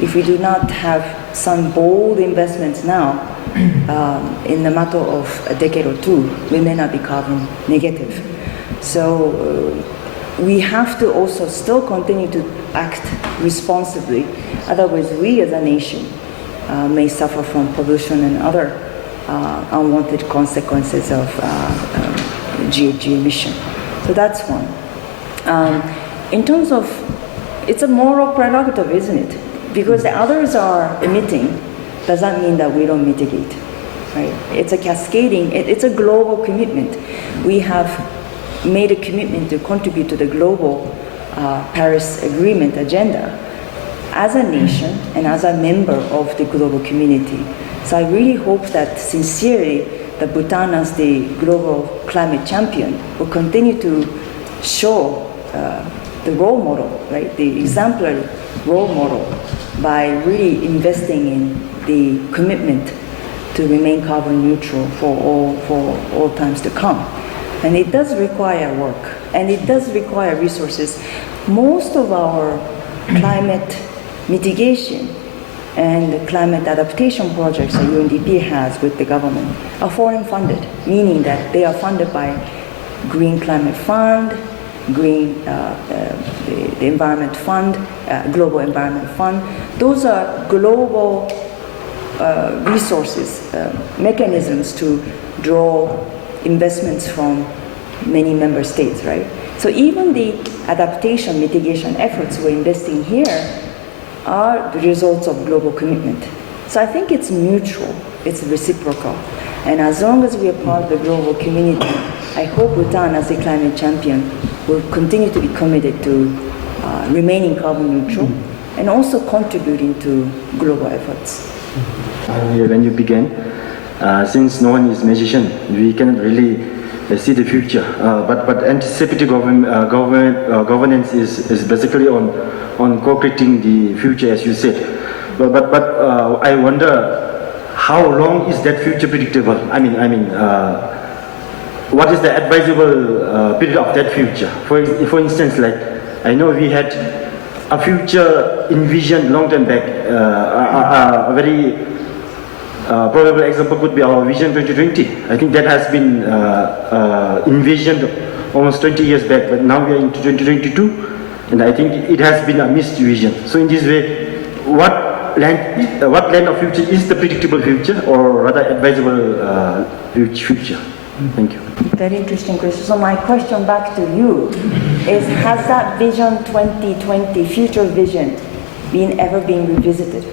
if we do not have some bold investments now, in a matter of a decade or 2, we may not be carbon negative. So we have to also still continue to act responsibly. Otherwise, we as a nation may suffer from pollution and other unwanted consequences of GHG emission. So that's one. In terms of, it's a moral prerogative, isn't it? Because the others are emitting, does not mean that we don't mitigate. Right? It's a cascading, it's a global commitment. We have made a commitment to contribute to the global Paris Agreement agenda as a nation and as a member of the global community. So I really hope that sincerely that Bhutan as the global climate champion will continue to show the role model, right? The exemplary role model by really investing in the commitment to remain carbon neutral for all times to come. And it does require work, and it does require resources. Most of our climate mitigation and climate adaptation projects that UNDP has with the government are foreign funded, meaning that they are funded by Green Climate Fund, the Environment Fund, Global Environment Fund. Those are global resources, mechanisms to draw investments from many member states, right? So even the adaptation mitigation efforts we're investing here are the results of global commitment. So I think it's mutual, it's reciprocal. And as long as we are part of the global community, I hope Bhutan as a climate champion will continue to be committed to remaining carbon neutral and also contributing to global efforts. When you began, since no one is magician, we cannot really see the future. But anticipatory governance is basically on co-creating the future, as you said. But I wonder, how long is that future predictable? What is the advisable period of that future? For instance, like I know we had a future envisioned long time back. A very probable example could be our Vision 2020. I think that has been envisioned almost 20 years back, but now we are into 2022, and I think it has been a missed vision. So in this way, what land of future is the predictable future, or rather advisable future? Thank you. Very interesting question. So my question back to you is, has that Vision 2020, future vision, ever been revisited?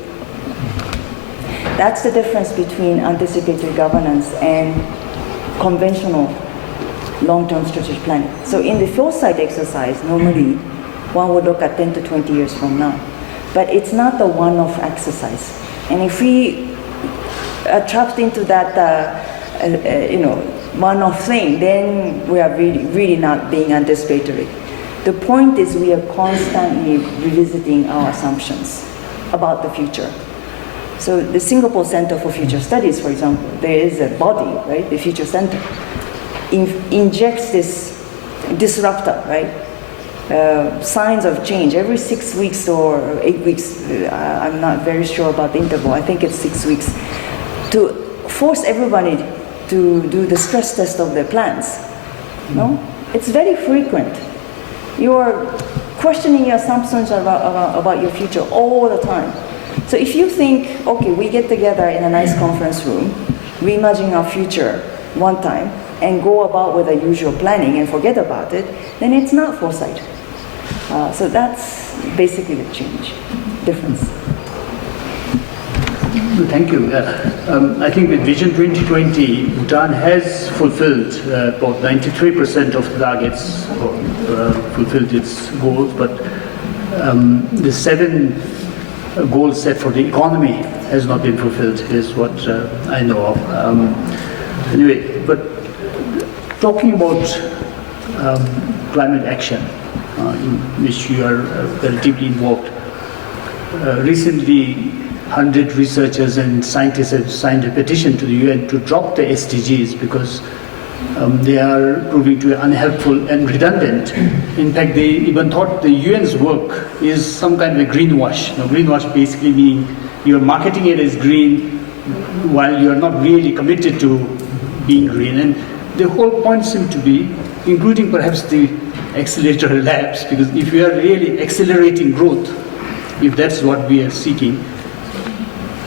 That's the difference between anticipatory governance and conventional long-term strategic planning. So in the foresight exercise, normally one would look at 10 to 20 years from now. But it's not the one-off exercise. And if we are trapped into that, one-off thing, then we are really not being anticipatory. The point is we are constantly revisiting our assumptions about the future. So the Singapore Center for Future Studies, for example, there is a body, right, the Future Center, injects this disruptor, right, signs of change every 6 weeks or 8 weeks, I'm not very sure about the interval, I think it's 6 weeks, to force everybody to do the stress test of their plans. No? It's very frequent. You are questioning your assumptions about your future all the time. So if you think, okay, we get together in a nice conference room, reimagine our future one time, and go about with the usual planning and forget about it, then it's not foresight. So that's basically the difference. Thank you. I think with Vision 2020, Bhutan has fulfilled about 93% of the targets, or fulfilled its goals, but the 7 goals set for the economy has not been fulfilled, is what I know of. Anyway, but talking about climate action, in which you are relatively involved, recently 100 researchers and scientists have signed a petition to the UN to drop the SDGs because they are proving to be unhelpful and redundant. In fact, they even thought the UN's work is some kind of a greenwash. Now, greenwash basically means you're marketing it as green while you're not really committed to being green. And the whole point seemed to be, including perhaps the accelerator labs, because if we are really accelerating growth, if that's what we are seeking,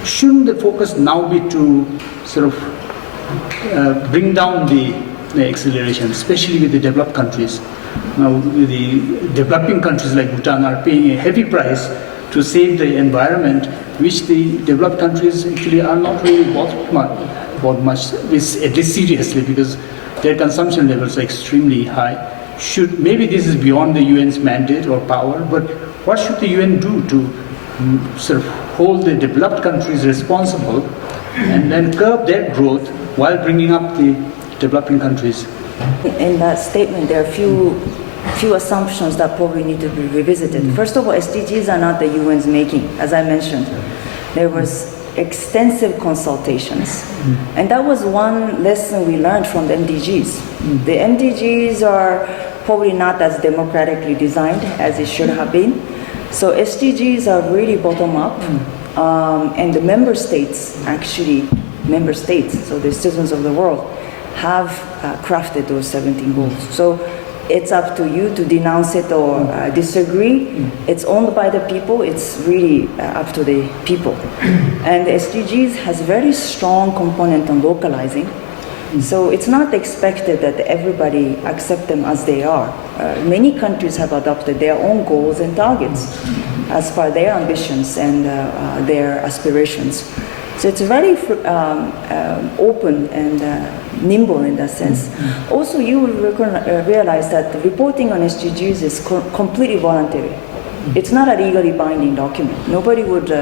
shouldn't the focus now be to sort of bring down the acceleration, especially with the developed countries? Now, the developing countries like Bhutan are paying a heavy price to save the environment, which the developed countries actually are not really about much, at least seriously, because their consumption levels are extremely high. Maybe this is beyond the UN's mandate or power, but what should the UN do to sort of hold the developed countries responsible and then curb their growth while bringing up the developing countries? In that statement, there are few assumptions that probably need to be revisited. First of all, SDGs are not the UN's making, as I mentioned. There was extensive consultations, and that was one lesson we learned from the MDGs. The MDGs are probably not as democratically designed as it should have been. So SDGs are really bottom up, and the member states, so the citizens of the world, have crafted those 17 goals. So it's up to you to denounce it or disagree. It's owned by the people. It's really up to the people. And the SDGs has a very strong component on localizing. So it's not expected that everybody accept them as they are. Many countries have adopted their own goals and targets as per their ambitions and their aspirations. So it's very open and nimble in that sense. Also, you will realize that the reporting on SDGs is completely voluntary. It's not a legally binding document. Nobody would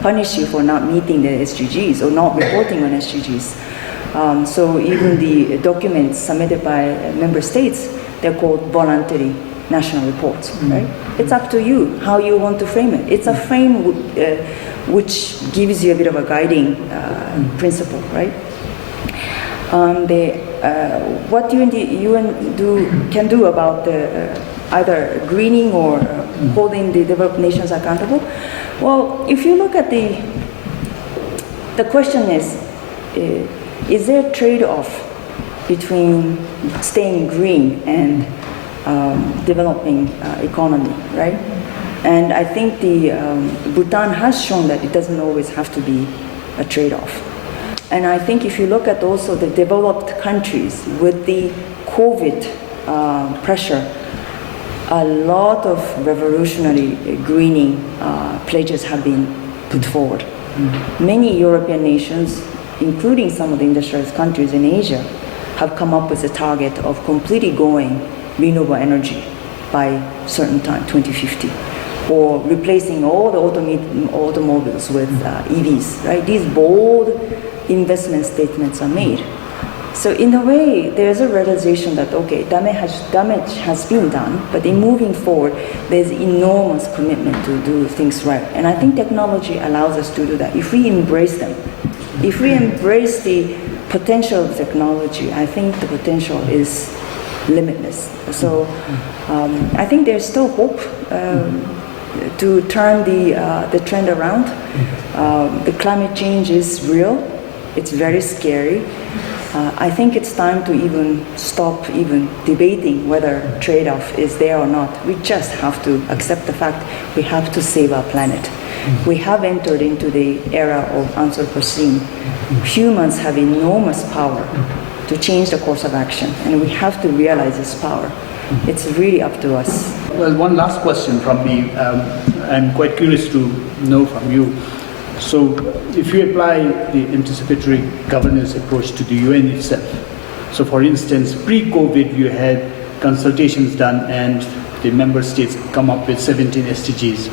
punish you for not meeting the SDGs or not reporting on SDGs. So even the documents submitted by member states, they're called voluntary national reports, right? It's up to you how you want to frame it. It's a frame which gives you a bit of a guiding principle, right? What UN can do about either greening or holding the developed nations accountable? Well, if you look at the question is there a trade-off between staying green and developing economy, right? And I think the Bhutan has shown that it doesn't always have to be a trade-off. And I think if you look at also the developed countries with the COVID pressure, a lot of revolutionary greening pledges have been put forward. Many European nations, including some of the industrialized countries in Asia, have come up with a target of completely going renewable energy by a certain time, 2050. Or replacing all the automobiles with EVs, right? These bold investment statements are made. So in a way, there's a realization that, okay, damage has been done, but in moving forward, there's enormous commitment to do things right. And I think technology allows us to do that. If we embrace them, if we embrace the potential of technology, I think the potential is limitless. So I think there's still hope to turn the trend around. The climate change is real. It's very scary. I think it's time to even stop debating whether trade-off is there or not. We just have to accept the fact we have to save our planet. We have entered into the era of Anthropocene. Humans have enormous power to change the course of action, and we have to realize this power. It's really up to us. Well, one last question from me. I'm quite curious to know from you. So, if you apply the anticipatory governance approach to the UN itself, so for instance, pre-COVID, you had consultations done and the member states come up with 17 SDGs.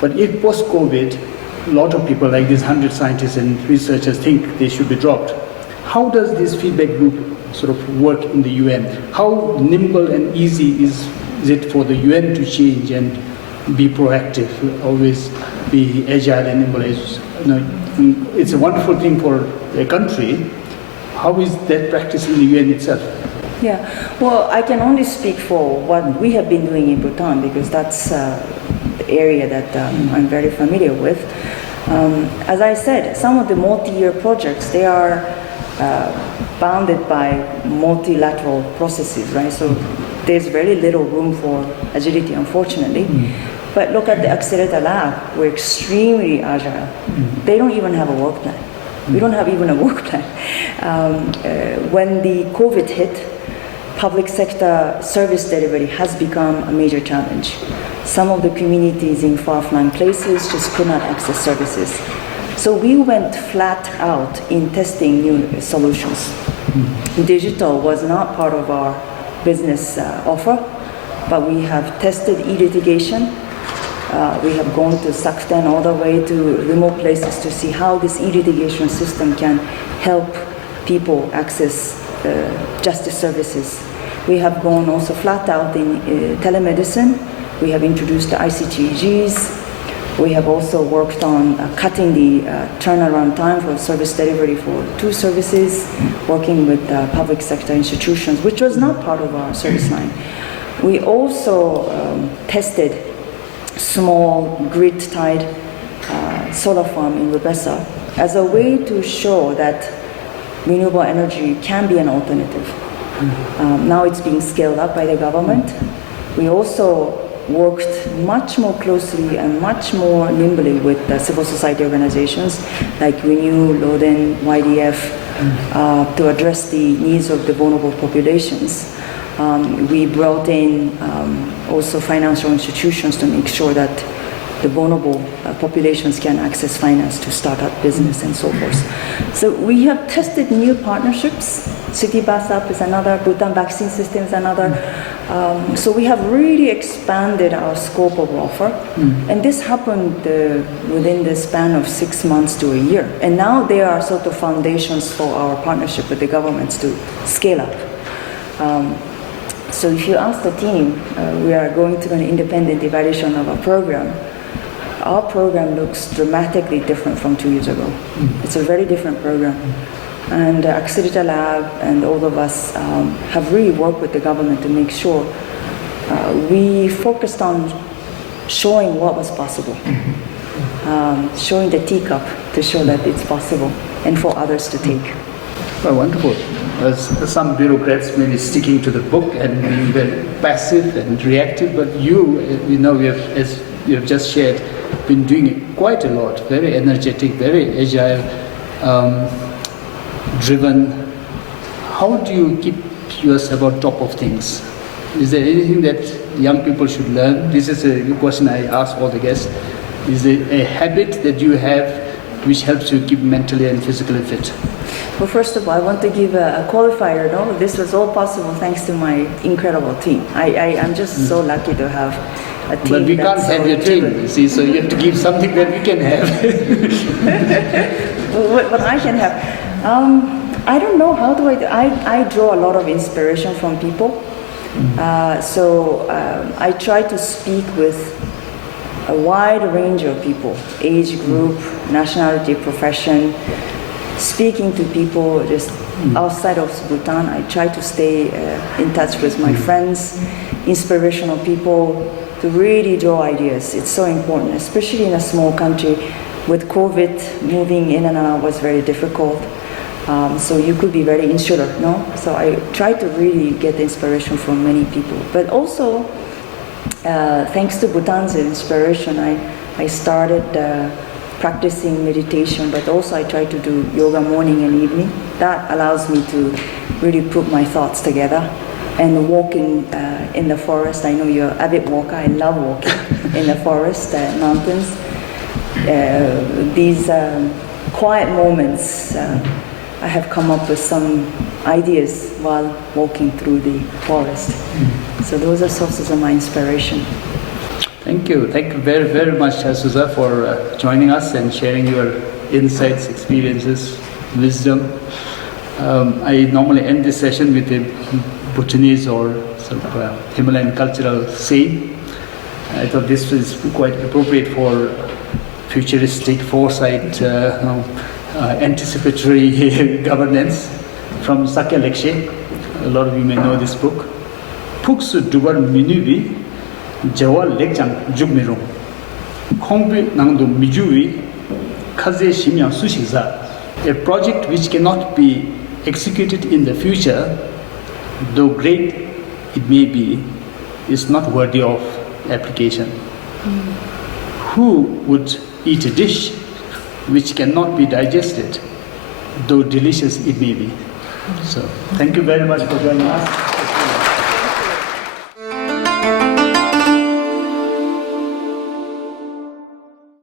But if post-COVID, a lot of people, like these 100 scientists and researchers, think they should be dropped. How does this feedback group sort of work in the UN? How nimble and easy is it for the UN to change and be proactive, always be agile and nimble? It's a wonderful thing for a country. How is that practiced in the UN itself? Yeah, well, I can only speak for what we have been doing in Bhutan, because that's the area that I'm very familiar with. As I said, some of the multi-year projects, they are bounded by multilateral processes, right? So there's very little room for agility, unfortunately. But look at the Accelerator Lab, we're extremely agile. They don't even have a work plan. We don't have even a work plan. When the COVID hit, public sector service delivery has become a major challenge. Some of the communities in far-flung places just could not access services. So we went flat out in testing new solutions. Digital was not part of our business offer, but we have tested e-litigation. We have gone to Sakten all the way to remote places to see how this e-litigation system can help people access justice services. We have gone also flat out in telemedicine. We have introduced the ICTGs. We have also worked on cutting the turnaround time for service delivery for 2 services, working with public sector institutions, which was not part of our service line. We also tested small grid-tied solar farm in Rubesa as a way to show that renewable energy can be an alternative. Now it's being scaled up by the government. We also worked much more closely and much more nimbly with civil society organizations like Renew, Loden, YDF to address the needs of the vulnerable populations. We brought in also financial institutions to make sure that the vulnerable populations can access finance to start up business and so forth. So we have tested new partnerships. City Bus Up is another, Bhutan Vaccine System is another. So we have really expanded our scope of offer. And this happened within the span of 6 months to a year. And now there are sort of foundations for our partnership with the governments to scale up. So if you ask the team, we are going through an independent evaluation of our program. Our program looks dramatically different from 2 years ago. It's a very different program. And Accelerator Lab and all of us have really worked with the government to make sure we focused on showing what was possible, showing the teacup to show that it's possible and for others to take. Well, wonderful. Some bureaucrats may be sticking to the book and being very passive and reactive, but you know, as you have just shared, been doing quite a lot, very energetic, very agile, driven. How do you keep yourself on top of things? Is there anything that young people should learn? This is a question I ask all the guests. Is there a habit that you have which helps you keep mentally and physically fit? Well, first of all, I want to give a qualifier. No, this was all possible thanks to my incredible team. I'm just so lucky to have a team. But we can't have your driven. team, you see, so you have to give something that we can have. what I can have. I don't know, how do I draw a lot of inspiration from people. So I try to speak with a wide range of people, age group, nationality, profession, speaking to people just outside of Bhutan. I try to stay in touch with my friends, inspirational people, to really draw ideas. It's so important, especially in a small country. With COVID, moving in and out was very difficult. So you could be very insular, no? So I try to really get inspiration from many people. But also, thanks to Bhutan's inspiration, I started practicing meditation, but also I try to do yoga morning and evening. That allows me to really put my thoughts together. And walking in the forest, I know you're an avid walker, I love walking in the forest, mountains. These quiet moments, I have come up with some ideas while walking through the forest. So those are sources of my inspiration. Thank you. Thank you very, very much, Azusa, for joining us and sharing your insights, experiences, wisdom. I normally end this session with a Bhutanese or sort of Himalayan cultural saying. I thought this was quite appropriate for futuristic foresight, anticipatory governance from Sakya Lekshe. A lot of you may know this book. Puksu dubar minubi jawa lekjang jugmirung. Kongbi nangdo mijuwi kaze shimyang sushiza. A project which cannot be executed in the future, though great it may be, is not worthy of application. Who would eat a dish which cannot be digested, though delicious it may be? So, thank you very much for joining us.